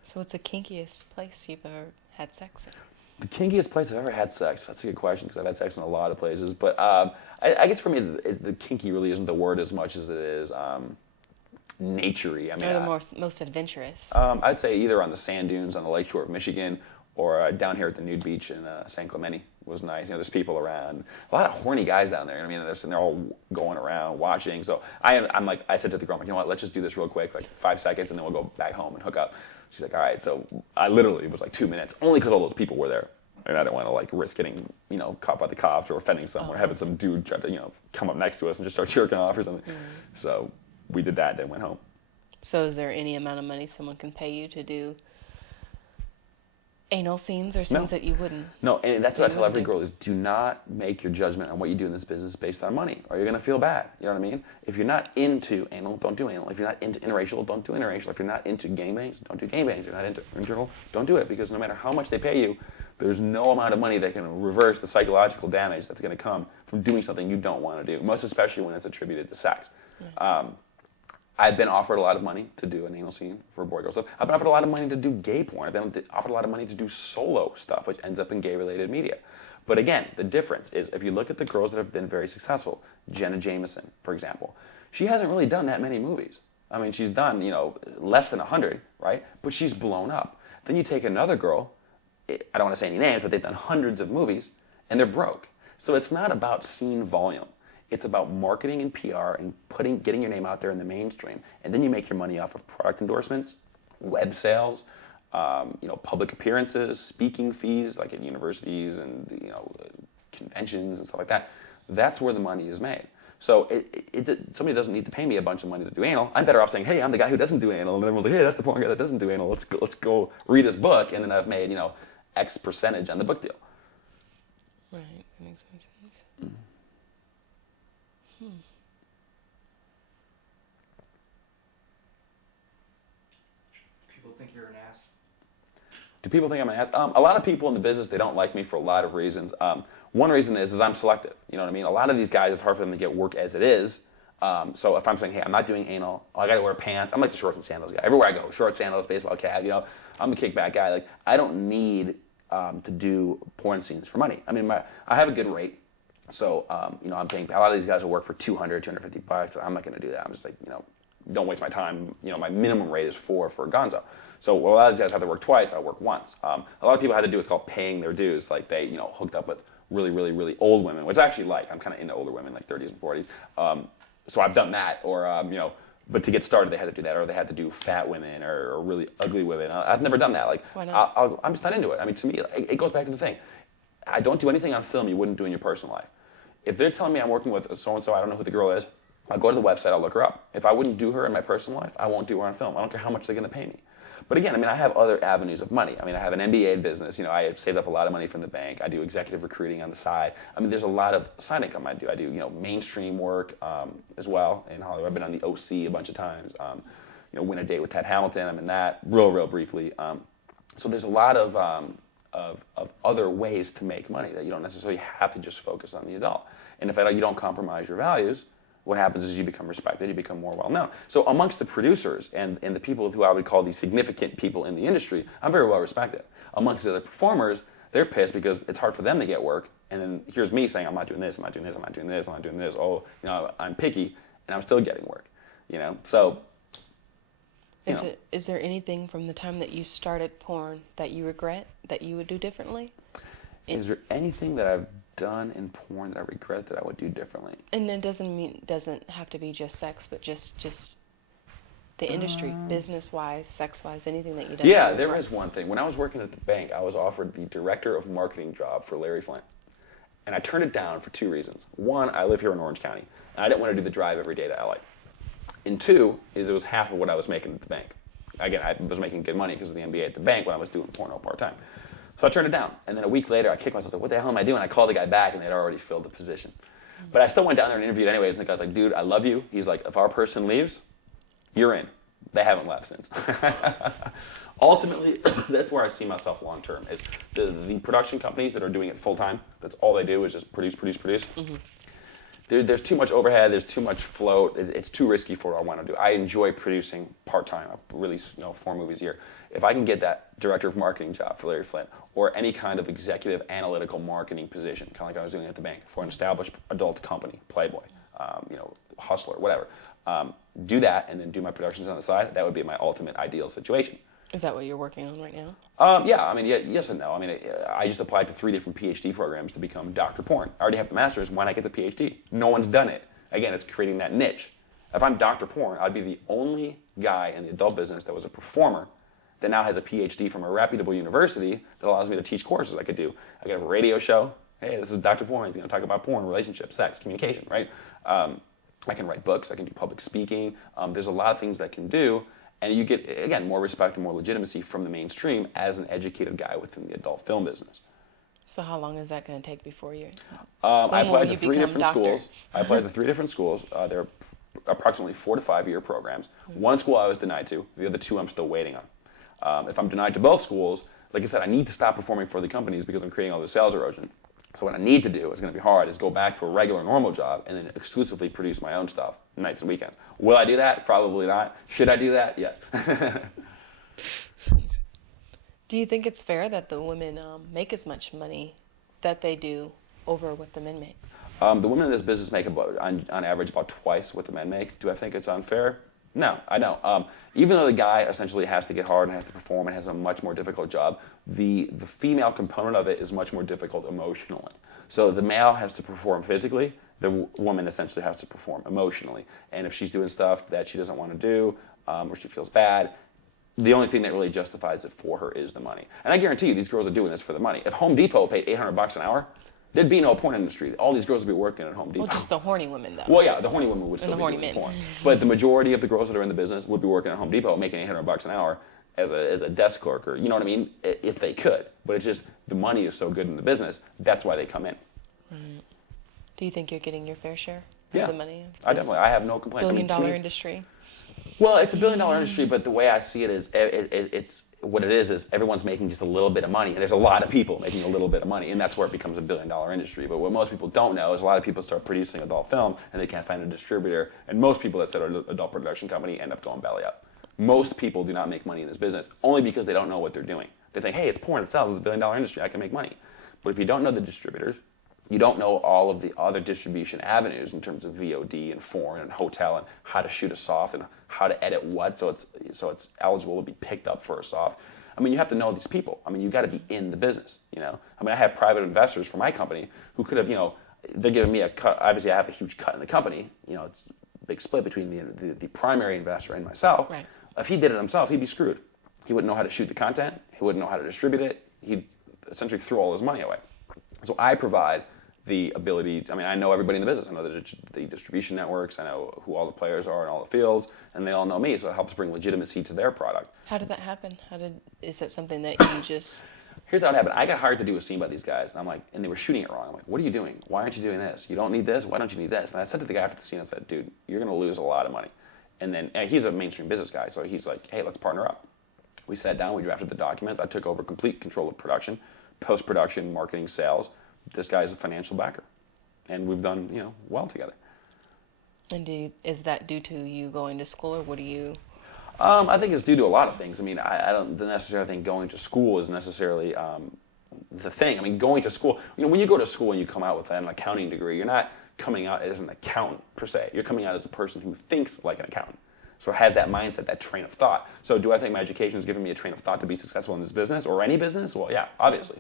So what's the kinkiest place you've ever had sex in? The kinkiest place I've ever had sex? That's a good question because I've had sex in a lot of places. But I guess for me, the kinky really isn't the word as much as it is nature-y. I mean, or the most adventurous? I'd say either on the sand dunes on the lakeshore of Michigan or down here at the nude beach in San Clemente was nice. There's people around. A lot of horny guys down there. I mean, they're all going around watching. So I'm like, I said to the girl, you know what, let's just do this real quick, like 5 seconds, and then we'll go back home and hook up. She's like, all right. So I literally, it was like 2 minutes, only because all those people were there. And I didn't want to like risk getting, caught by the cops or offending someone, or having some dude try to, come up next to us and just start jerking off or something. So we did that, then went home. So is there any amount of money someone can pay you to do anal scenes or scenes that you wouldn't? No, and that's what I tell every girl is do not make your judgment on what you do in this business based on money, or you're going to feel bad. You know what I mean? If you're not into anal, don't do anal. If you're not into interracial, don't do interracial. If you're not into gangbangs, don't do gangbangs. If you're not into internal, don't do it, because no matter how much they pay you, there's no amount of money that can reverse the psychological damage that's going to come from doing something you don't want to do, most especially when it's attributed to sex. I've been offered a lot of money to do an anal scene for boy-girl stuff. I've been offered a lot of money to do gay porn. I've been offered a lot of money to do solo stuff, which ends up in gay-related media. But again, the difference is if you look at the girls that have been very successful, Jenna Jameson, for example, she hasn't really done that many movies. I mean, she's done, less than 100, right? But she's blown up. Then you take another girl, I don't want to say any names, but they've done hundreds of movies, and they're broke. So it's not about scene volume. It's about marketing and PR and getting your name out there in the mainstream, and then you make your money off of product endorsements, web sales, public appearances, speaking fees, like at universities and conventions and stuff like that. That's where the money is made. So somebody doesn't need to pay me a bunch of money to do anal. I'm better off saying, hey, I'm the guy who doesn't do anal, and everyone's like, hey, that's the porn guy that doesn't do anal. Let's go read his book, and then I've made X percentage on the book deal. Right, that makes more sense. People think you're an ass? Do people think I'm an ass? A lot of people in the business, they don't like me for a lot of reasons. One reason is I'm selective. You know what I mean? A lot of these guys, it's hard for them to get work as it is. So if I'm saying, hey, I'm not doing anal, I got to wear pants. I'm like the shorts and sandals guy. Everywhere I go, shorts, sandals, baseball cap, I'm a kickback guy. Like, I don't need to do porn scenes for money. I mean, I have a good rate. So, I'm paying, a lot of these guys will work for $200, $250. I'm not going to do that. I'm just like, don't waste my time. My minimum rate is 4 for Gonzo. So a lot of these guys have to work twice. I work once. A lot of people had to do what's called paying their dues. Like they, hooked up with really, really, really old women, which I actually like. I'm kind of into older women, like 30s and 40s. So I've done that, or but to get started, they had to do that, or they had to do fat women or really ugly women. I've never done that. Like, why not? I'm just not into it. I mean, to me, it goes back to the thing. I don't do anything on film you wouldn't do in your personal life. If they're telling me I'm working with so-and-so, I don't know who the girl is, I'll go to the website, I'll look her up. If I wouldn't do her in my personal life, I won't do her on film. I don't care how much they're going to pay me. But again, I mean, I have other avenues of money. I mean, I have an MBA business. I have saved up a lot of money from the bank. I do executive recruiting on the side. I mean, there's a lot of side income I do. I do, mainstream work as well in Hollywood. I've been on the OC a bunch of times. Win a Date with Ted Hamilton. I'm in that real briefly. So there's a lot of other ways to make money that you don't necessarily have to just focus on the adult. And if you don't compromise your values, what happens is you become respected, you become more well-known. So amongst the producers and the people who I would call the significant people in the industry, I'm very well respected. Amongst the other performers, they're pissed because it's hard for them to get work. And then here's me saying, I'm not doing this, I'm not doing this, I'm not doing this, I'm not doing this. Oh, I'm picky, and I'm still getting work. So... Is there anything from the time that you started porn that you regret that you would do differently? Is there anything that I've done in porn that I regret that I would do differently? And it doesn't have to be just sex, but just the industry, business-wise, sex-wise, anything that you done. Yeah, there is one thing. When I was working at the bank, I was offered the director of marketing job for Larry Flynt. And I turned it down for 2 reasons. One, I live here in Orange County, and I didn't want to do the drive every day to LA. And 2 is it was half of what I was making at the bank. Again, I was making good money because of the MBA at the bank when I was doing porno part-time. So I turned it down. And then a week later, I kicked myself. I was like, what the hell am I doing? I called the guy back, and they'd already filled the position. But I still went down there and interviewed anyways. And the guy's like, dude, I love you. He's like, if our person leaves, you're in. They haven't left since. Ultimately, that's where I see myself long term. Is the production companies that are doing it full-time, that's all they do is just produce. Mm-hmm. There's too much overhead. There's too much float. It's too risky for what I want to do. I enjoy producing part-time. I release 4 movies a year. If I can get that director of marketing job for Larry Flynt or any kind of executive analytical marketing position, kind of like I was doing at the bank for an established adult company, Playboy, Hustler, whatever, do that and then do my productions on the side, that would be my ultimate ideal situation. Is that what you're working on right now? Yeah, I mean, yes and no. I mean, I just applied to 3 different PhD programs to become Dr. Porn. I already have the master's. Why not get the PhD? No one's done it. Again, it's creating that niche. If I'm Dr. Porn, I'd be the only guy in the adult business that was a performer that now has a PhD from a reputable university that allows me to teach courses I could do. I could have a radio show. Hey, this is Dr. Porn. He's going to talk about porn, relationships, sex, communication, right? I can write books. I can do public speaking. There's a lot of things that I can do. And you get, again, more respect and more legitimacy from the mainstream as an educated guy within the adult film business. So how long is that going to take before you? I applied to 3 different schools. I applied to 3 different schools. They're approximately 4 to 5 year programs. Mm-hmm. One school I was denied to. The other 2 I'm still waiting on. If I'm denied to both schools, like I said, I need to stop performing for the companies because I'm creating all this sales erosion. So what I need to do, it's going to be hard, is go back to a regular, normal job and then exclusively produce my own stuff nights and weekends. Will I do that? Probably not. Should I do that? Yes. Do you think it's fair that the women make as much money that they do over what the men make? The women in this business make on average about twice what the men make. Do I think it's unfair? No, I don't. Even though the guy essentially has to get hard and has to perform and has a much more difficult job, the female component of it is much more difficult emotionally. So the male has to perform physically, the woman essentially has to perform emotionally. And if she's doing stuff that she doesn't want to do or she feels bad, the only thing that really justifies it for her is the money. And I guarantee you these girls are doing this for the money. If Home Depot paid $800 an hour, there'd be no porn industry. All these girls would be working at Home Depot. Well, just the horny women, though. Well, yeah, the horny women would still be doing porn. But the majority of the girls that are in the business would be working at Home Depot making $800 an hour as a desk clerk, or you know what I mean, if they could. But it's just the money is so good in the business, that's why they come in. Right. Do you think you're getting your fair share of the money? I have no complaints. Billion-dollar industry? Well, it's a billion-dollar industry, but the way I see it is it's what it is everyone's making just a little bit of money, and there's a lot of people making a little bit of money, and that's where it becomes a billion-dollar industry. But what most people don't know is a lot of people start producing adult film, and they can't find a distributor, and most people that start an adult production company end up going belly up. Most people do not make money in this business, only because they don't know what they're doing. They think, hey, it's porn, it sells, it's a billion-dollar industry, I can make money. But if you don't know the distributors, You don't know all of the other distribution avenues in terms of VOD and foreign and hotel and how to shoot a soft and how to edit what so it's eligible to be picked up for a soft. I mean, you have to know these people. I mean, you got to be in the business, you know. I mean, I have private investors for my company who could have, you know, they're giving me a cut. Obviously, I have a huge cut in the company. You know, it's a big split between the primary investor and myself. Right. If he did it himself, he'd be screwed. He wouldn't know how to shoot the content. He wouldn't know how to distribute it. He'd essentially throw all his money away. So I provide the ability. I mean, I know everybody in the business. I know the distribution networks. I know who all the players are in all the fields, and they all know me. So it helps bring legitimacy to their product. How did that happen? Is that something that you just? Here's how it happened. I got hired to do a scene by these guys, and I'm like, and they were shooting it wrong. I'm like, what are you doing? Why aren't you doing this? You don't need this. Why don't you need this? And I said to the guy after the scene, I said, dude, you're gonna lose a lot of money. And then he's a mainstream business guy, so he's like, hey, let's partner up. We sat down, we drafted the documents. I took over complete control of production, post-production, marketing, sales. This guy is a financial backer, and we've done, you know, well together. And is that due to you going to school, or what do you? I think it's due to a lot of things. I mean, I don't necessarily think going to school is necessarily the thing. I mean, going to school, you know, when you go to school and you come out with an accounting degree, you're not coming out as an accountant per se. You're coming out as a person who thinks like an accountant. So has that mindset, that train of thought. So do I think my education has given me a train of thought to be successful in this business or any business? Well, yeah, obviously.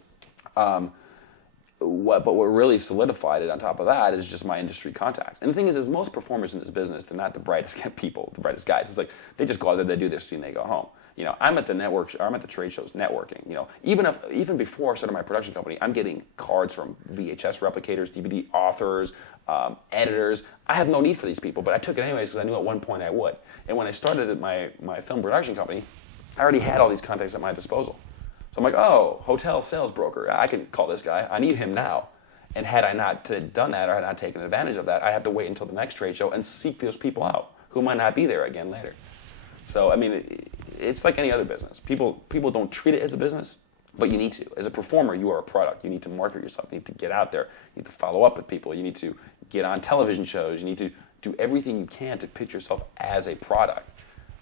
But what really solidified it on top of that is just my industry contacts. And the thing is most performers in this business, they're not the brightest people, the brightest guys. It's like they just go out there, they do this, and they go home. You know, I'm at the trade shows networking. You know, even before I started my production company, I'm getting cards from VHS replicators, DVD authors, editors. I have no need for these people, but I took it anyways because I knew at one point I would. And when I started at my film production company, I already had all these contacts at my disposal. So I'm like, oh, hotel sales broker. I can call this guy. I need him now. And had I not done that or had not taken advantage of that, I have to wait until the next trade show and seek those people out who might not be there again later. So, I mean, it's like any other business. People don't treat it as a business, but you need to. As a performer, you are a product. You need to market yourself. You need to get out there. You need to follow up with people. You need to get on television shows. You need to do everything you can to pitch yourself as a product.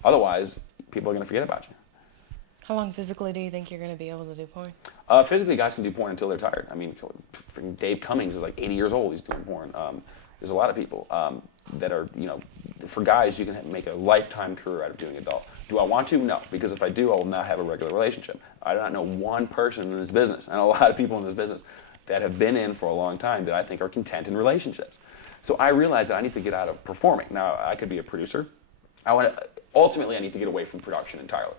Otherwise, people are going to forget about you. How long physically do you think you're going to be able to do porn? Physically, guys can do porn until they're tired. I mean, Dave Cummings is like 80 years old. He's doing porn. There's a lot of people that are, you know, for guys, you can make a lifetime career out of doing adult. Do I want to? No, because if I do, I will not have a regular relationship. I do not know one person in this business, and a lot of people in this business that have been in for a long time that I think are content in relationships. So I realized that I need to get out of performing. Now, I could be a producer. Ultimately, I need to get away from production entirely.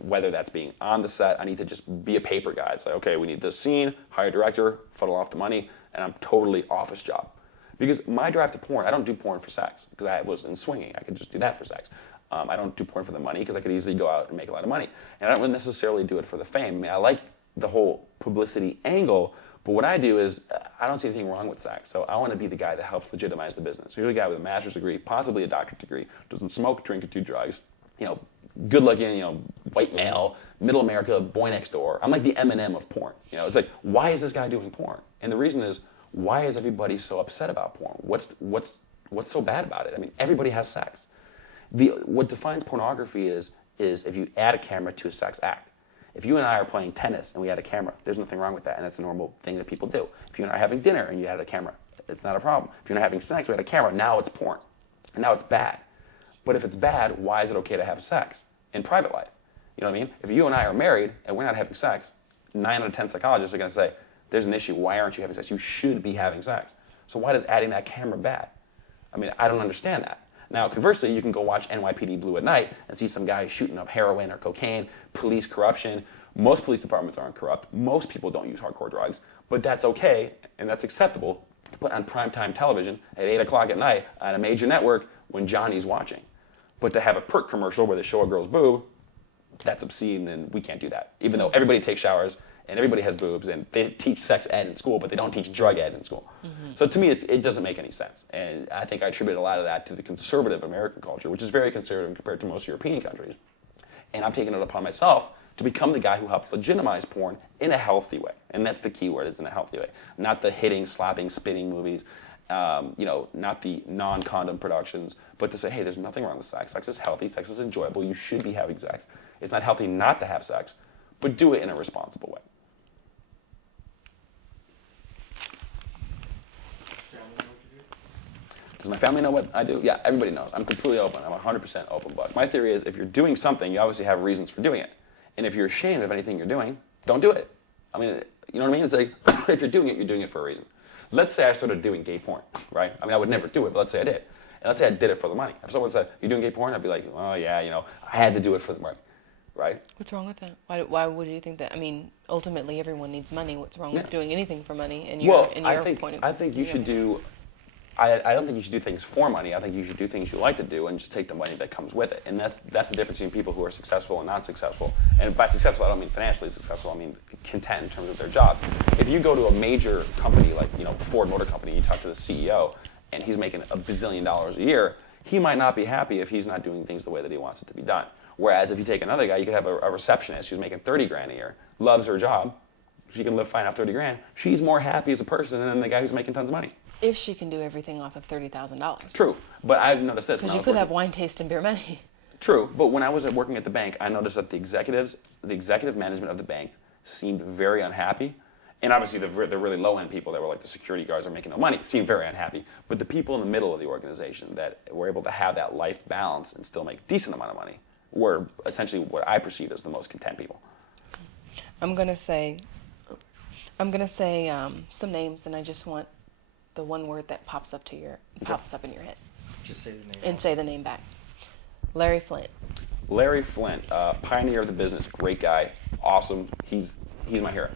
Whether that's being on the set, I need to just be a paper guy. It's like, okay, we need this scene, hire a director, funnel off the money, and I'm totally office job. Because my drive to porn, I don't do porn for sex, because I was in swinging. I could just do that for sex. I don't do porn for the money, because I could easily go out and make a lot of money. And I don't necessarily do it for the fame. I mean, I like the whole publicity angle, but what I do is I don't see anything wrong with sex. So I want to be the guy that helps legitimize the business. So you're the guy with a master's degree, possibly a doctorate degree, doesn't smoke, drink, or do drugs, you know, good looking, you know, white male, middle America, boy next door. I'm like the Eminem of porn. You know, it's like, why is this guy doing porn? And the reason is, why is everybody so upset about porn? What's so bad about it? I mean, everybody has sex. What defines pornography is if you add a camera to a sex act. If you and I are playing tennis and we add a camera, there's nothing wrong with that, and that's a normal thing that people do. If you and I are having dinner and you add a camera, it's not a problem. If you're not having sex, we add a camera, now it's porn. And now it's bad. But if it's bad, why is it okay to have sex in private life? You know what I mean? If you and I are married and we're not having sex, 9 out of 10 psychologists are going to say, there's an issue. Why aren't you having sex? You should be having sex. So why does adding that camera bad? I mean, I don't understand that. Now, conversely, you can go watch NYPD Blue at night and see some guy shooting up heroin or cocaine, police corruption. Most police departments aren't corrupt. Most people don't use hardcore drugs. But that's okay, and that's acceptable to put on primetime television at 8 o'clock at night on a major network when Johnny's watching. But to have a perk commercial where they show a girl's boob, that's obscene, and we can't do that. Even though everybody takes showers and everybody has boobs, and they teach sex ed in school, but they don't teach drug ed in school. Mm-hmm. So to me, it doesn't make any sense. And I think I attribute a lot of that to the conservative American culture, which is very conservative compared to most European countries. And I'm taking it upon myself to become the guy who helps legitimize porn in a healthy way. And that's the key word, is in a healthy way. Not the hitting, slapping, spitting movies, not the non-condom productions, but to say, hey, there's nothing wrong with sex. Sex is healthy. Sex is enjoyable. You should be having sex. It's not healthy not to have sex, but do it in a responsible way. my family know what I do? Yeah, everybody knows. I'm completely open. I'm 100% open book. My theory is if you're doing something, you obviously have reasons for doing it. And if you're ashamed of anything you're doing, don't do it. I mean, you know what I mean? It's like, if you're doing it for a reason. Let's say I started doing gay porn, right? I mean, I would never do it, but let's say I did. And let's say I did it for the money. If someone said, you're doing gay porn? I'd be like, oh, yeah, I had to do it for the money, right? What's wrong with that? Why would you think that? I mean, ultimately, everyone needs money. What's wrong with doing anything for money? In your point of view? I think you should do... I don't think you should do things for money. I think you should do things you like to do and just take the money that comes with it. And that's the difference between people who are successful and not successful. And by successful, I don't mean financially successful. I mean content in terms of their job. If you go to a major company like Ford Motor Company, you talk to the CEO, and he's making $1 bazillion a year, he might not be happy if he's not doing things the way that he wants it to be done. Whereas if you take another guy, you could have a receptionist who's making $30,000 a year, loves her job, she can live fine off $30,000. She's more happy as a person than the guy who's making tons of money. If she can do everything off of $30,000. True, but I've noticed this. Because you could have wine taste and beer money. True, but when I was working at the bank, I noticed that the executive management of the bank seemed very unhappy. And obviously the really low-end people that were like the security guards are making no money seemed very unhappy. But the people in the middle of the organization that were able to have that life balance and still make a decent amount of money were essentially what I perceived as the most content people. I'm gonna say some names, and I just want the one word that pops up in your head. Just say the name. And say the name back. Larry Flynt. Larry Flynt, pioneer of the business, great guy, awesome. He's my hero.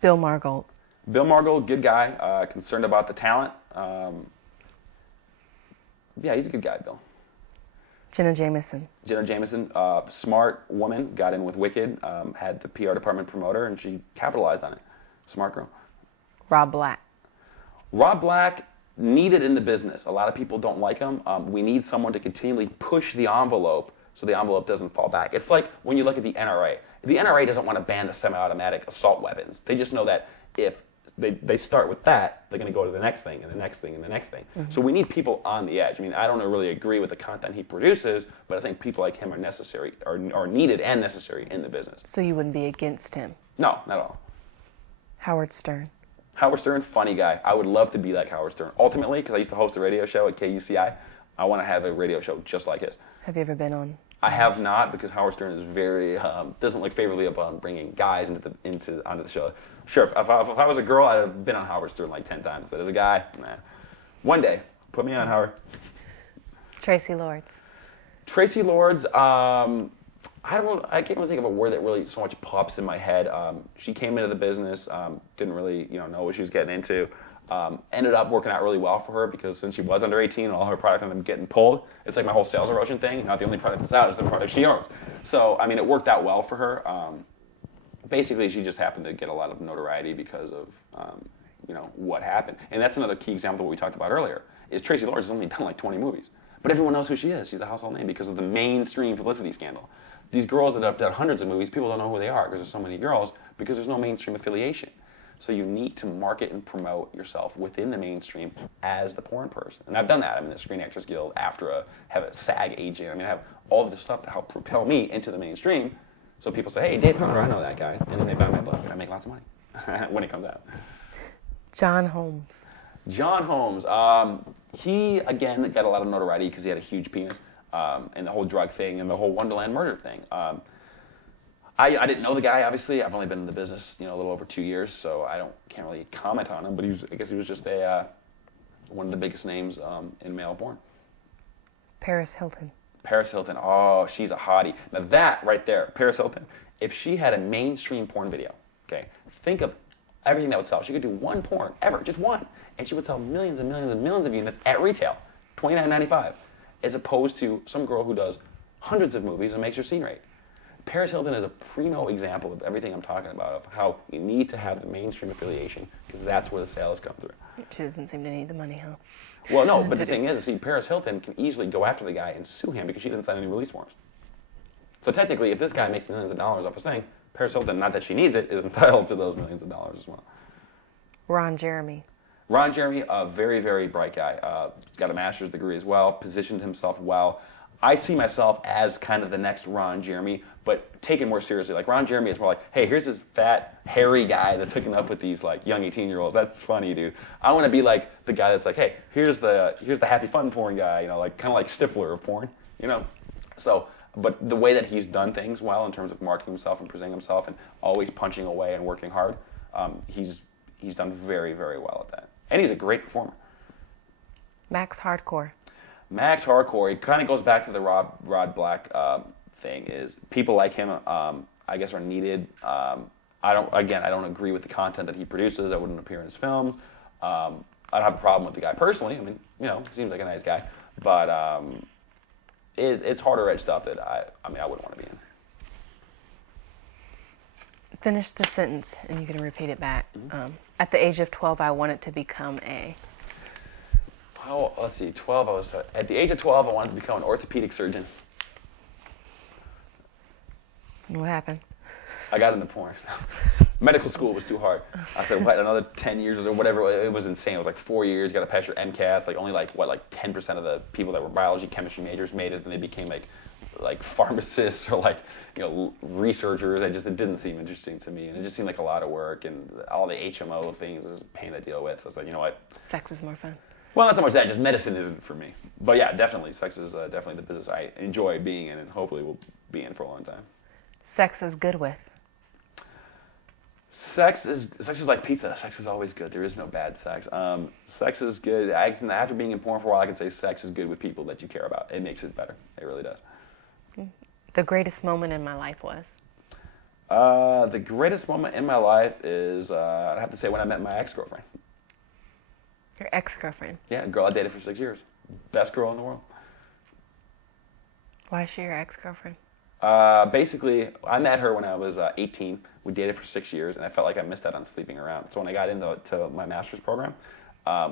Bill Margold. Bill Margold, good guy, concerned about the talent. Yeah, he's a good guy, Bill. Jenna Jameson. Jenna Jameson, smart woman, got in with Wicked, had the PR department promote her, and she capitalized on it. Smart girl. Rob Black. Rob Black, needed in the business. A lot of people don't like him. We need someone to continually push the envelope so the envelope doesn't fall back. It's like when you look at the NRA. The NRA doesn't want to ban the semi-automatic assault weapons. They just know that if they start with that, they're going to go to the next thing and the next thing and the next thing. Mm-hmm. So we need people on the edge. I mean, I don't really agree with the content he produces, but I think people like him are necessary, are needed and necessary in the business. So you wouldn't be against him? No, not at all. Howard Stern. Howard Stern, funny guy. I would love to be like Howard Stern. Ultimately, because I used to host a radio show at KUCI, I want to have a radio show just like his. Have you ever been on? I have not, because Howard Stern is very doesn't look favorably upon bringing guys onto the show. Sure, if I was a girl, I'd have been on Howard Stern like 10 times. But as a guy, nah. One day, put me on, Howard. Tracy Lords. Tracy Lords. I can't really think of a word that really so much pops in my head. She came into the business, didn't really know what she was getting into. Ended up working out really well for her because since she was under 18 and all her product ended up getting pulled, it's like my whole sales erosion thing. Not the only product that's out is the product she owns. So, I mean, it worked out well for her. Basically, she just happened to get a lot of notoriety because of, what happened. And that's another key example of what we talked about earlier, is Tracy Lords has only done like 20 movies. But everyone knows who she is. She's a household name because of the mainstream publicity scandal. These girls that have done hundreds of movies, people don't know who they are because there's so many girls because there's no mainstream affiliation. So you need to market and promote yourself within the mainstream as the porn person. And I've done that. I'm in the Screen Actors Guild, AFTRA, have a SAG agent. I mean, I have all of this stuff to help propel me into the mainstream. So people say, hey, Dave Hunter, I know that guy. And then they buy my book and I make lots of money when it comes out. John Holmes. John Holmes. He, again, got a lot of notoriety because he had a huge penis and the whole drug thing and the whole Wonderland murder thing. I didn't know the guy, obviously. I've only been in the business, a little over 2 years, so I can't really comment on him. But I guess he was just one of the biggest names in male porn. Paris Hilton. Paris Hilton. Oh, she's a hottie. Now that right there, Paris Hilton. If she had a mainstream porn video, okay, think of everything that would sell. She could do one porn ever, just one, and she would sell millions and millions and millions of units at retail, $29.95, as opposed to some girl who does hundreds of movies and makes her scene rate. Paris Hilton is a primo example of everything I'm talking about, of how you need to have the mainstream affiliation, because that's where the sales come through. She doesn't seem to need the money, huh? Well, no, but the thing is, Paris Hilton can easily go after the guy and sue him because she didn't sign any release forms. So technically, if this guy makes millions of dollars off his thing, Paris Hilton, not that she needs it, is entitled to those millions of dollars as well. Ron Jeremy. Ron Jeremy, a very, very bright guy. Got a master's degree as well, positioned himself well. I see myself as kind of the next Ron Jeremy, but taken more seriously. Like Ron Jeremy is more like, hey, here's this fat, hairy guy that's hooking up with these like young 18-year-olds. That's funny, dude. I want to be like the guy that's like, hey, here's the happy fun porn guy, you know, like kind of like Stifler of porn, you know. So, but the way that he's done things well in terms of marketing himself and presenting himself and always punching away and working hard, he's done very, very well at that. And he's a great performer. Max Hardcore. Max Hardcore, it kind of goes back to the Rod Black thing. Is people like him, I guess, are needed. I don't agree with the content that he produces. I wouldn't appear in his films. I don't have a problem with the guy personally. I mean, you know, he seems like a nice guy, but it's harder edge stuff that I wouldn't want to be in. Finish the sentence, and you can repeat it back. At the age of 12, I wanted to become a... Oh, let's see, 12, at the age of 12, I wanted to become an orthopedic surgeon. What happened? I got into porn. Medical school was too hard. I said, what, another 10 years or whatever? It was insane. It was like 4 years. You got to pass your MCAT. Like only 10% of the people that were biology, chemistry majors made it, and they became like pharmacists or like, you know, researchers. It didn't seem interesting to me, and it just seemed like a lot of work, and all the HMO things is a pain to deal with. So I was like, you know what? Sex is more fun. Well, not so much that, just medicine isn't for me. But yeah, definitely, sex is definitely the business I enjoy being in and hopefully will be in for a long time. Sex is good with? Sex is like pizza. Sex is always good. There is no bad sex. Sex is good. After being in porn for a while, I can say sex is good with people that you care about. It makes it better. It really does. The greatest moment in my life was? The greatest moment in my life is, I'd have to say when I met my ex-girlfriend. Your ex-girlfriend? Yeah, a girl I dated for 6 years. Best girl in the world. Why is she your ex-girlfriend? Basically, I met her when I was 18. We dated for 6 years, and I felt like I missed out on sleeping around. So when I got into my master's program,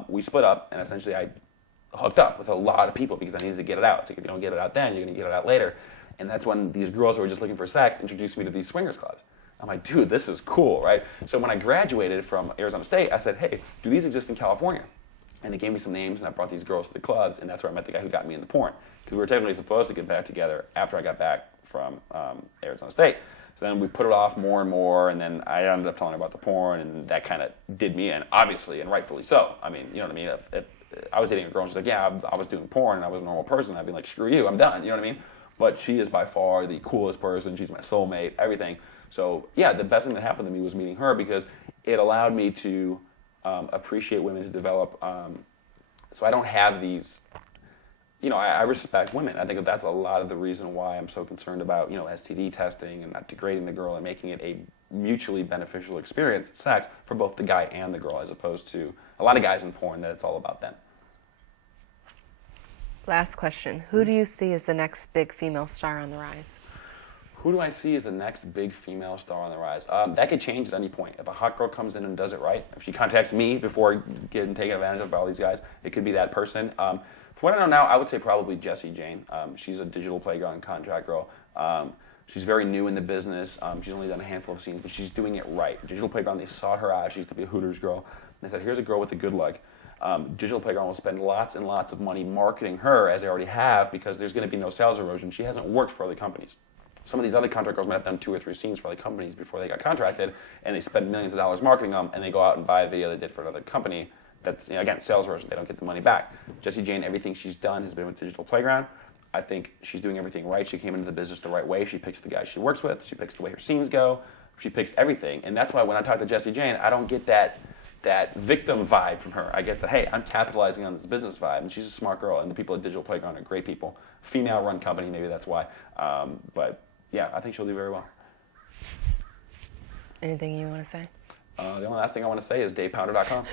we split up, and essentially I hooked up with a lot of people because I needed to get it out. It's like if you don't get it out then, you're going to get it out later. And that's when these girls who were just looking for sex introduced me to these swingers clubs. I'm like, dude, this is cool, right? So when I graduated from Arizona State, I said, hey, do these exist in California? And they gave me some names, and I brought these girls to the clubs, and that's where I met the guy who got me into porn. Because we were technically supposed to get back together after I got back from Arizona State. So then we put it off more and more, and then I ended up telling her about the porn, and that kind of did me in, obviously, and rightfully so. I mean, you know what I mean? If I was dating a girl, and she's like, yeah, I was doing porn, and I was a normal person, I'd be like, screw you, I'm done, you know what I mean? But she is by far the coolest person. She's my soulmate, everything. So, yeah, the best thing that happened to me was meeting her because it allowed me to appreciate women, to develop. So I don't have these, you know, I respect women. I think that's a lot of the reason why I'm so concerned about, you know, STD testing and not degrading the girl and making it a mutually beneficial experience, sex, for both the guy and the girl, as opposed to a lot of guys in porn that it's all about them. Last question. Who do you see as the next big female star on the rise? Who do I see as the next big female star on the rise? That could change at any point. If a hot girl comes in and does it right, if she contacts me before getting taken advantage of by all these guys, it could be that person. From what I know now, I would say probably Jessie Jane. She's a digital playground contract girl. She's very new in the business. She's only done a handful of scenes, but she's doing it right. Digital Playground, they sought her out. She used to be a Hooters girl. And they said, here's a girl with a good leg. Digital Playground will spend lots and lots of money marketing her, as they already have, because there's going to be no sales erosion. She hasn't worked for other companies. Some of these other contract girls might have done 2 or 3 scenes for other companies before they got contracted, and they spend millions of dollars marketing them, and they go out and buy a video they did for another company. That's, you know, again, sales erosion. They don't get the money back. Jessie Jane, everything she's done has been with Digital Playground. I think she's doing everything right. She came into the business the right way. She picks the guys she works with. She picks the way her scenes go. She picks everything. And that's why when I talk to Jessie Jane, I don't get that victim vibe from her. I get the, hey, I'm capitalizing on this business vibe. And she's a smart girl. And the people at Digital Playground are great people. Female-run company, maybe that's why. But, yeah, I think she'll do very well. Anything you want to say? The only last thing I want to say is DavePounder.com.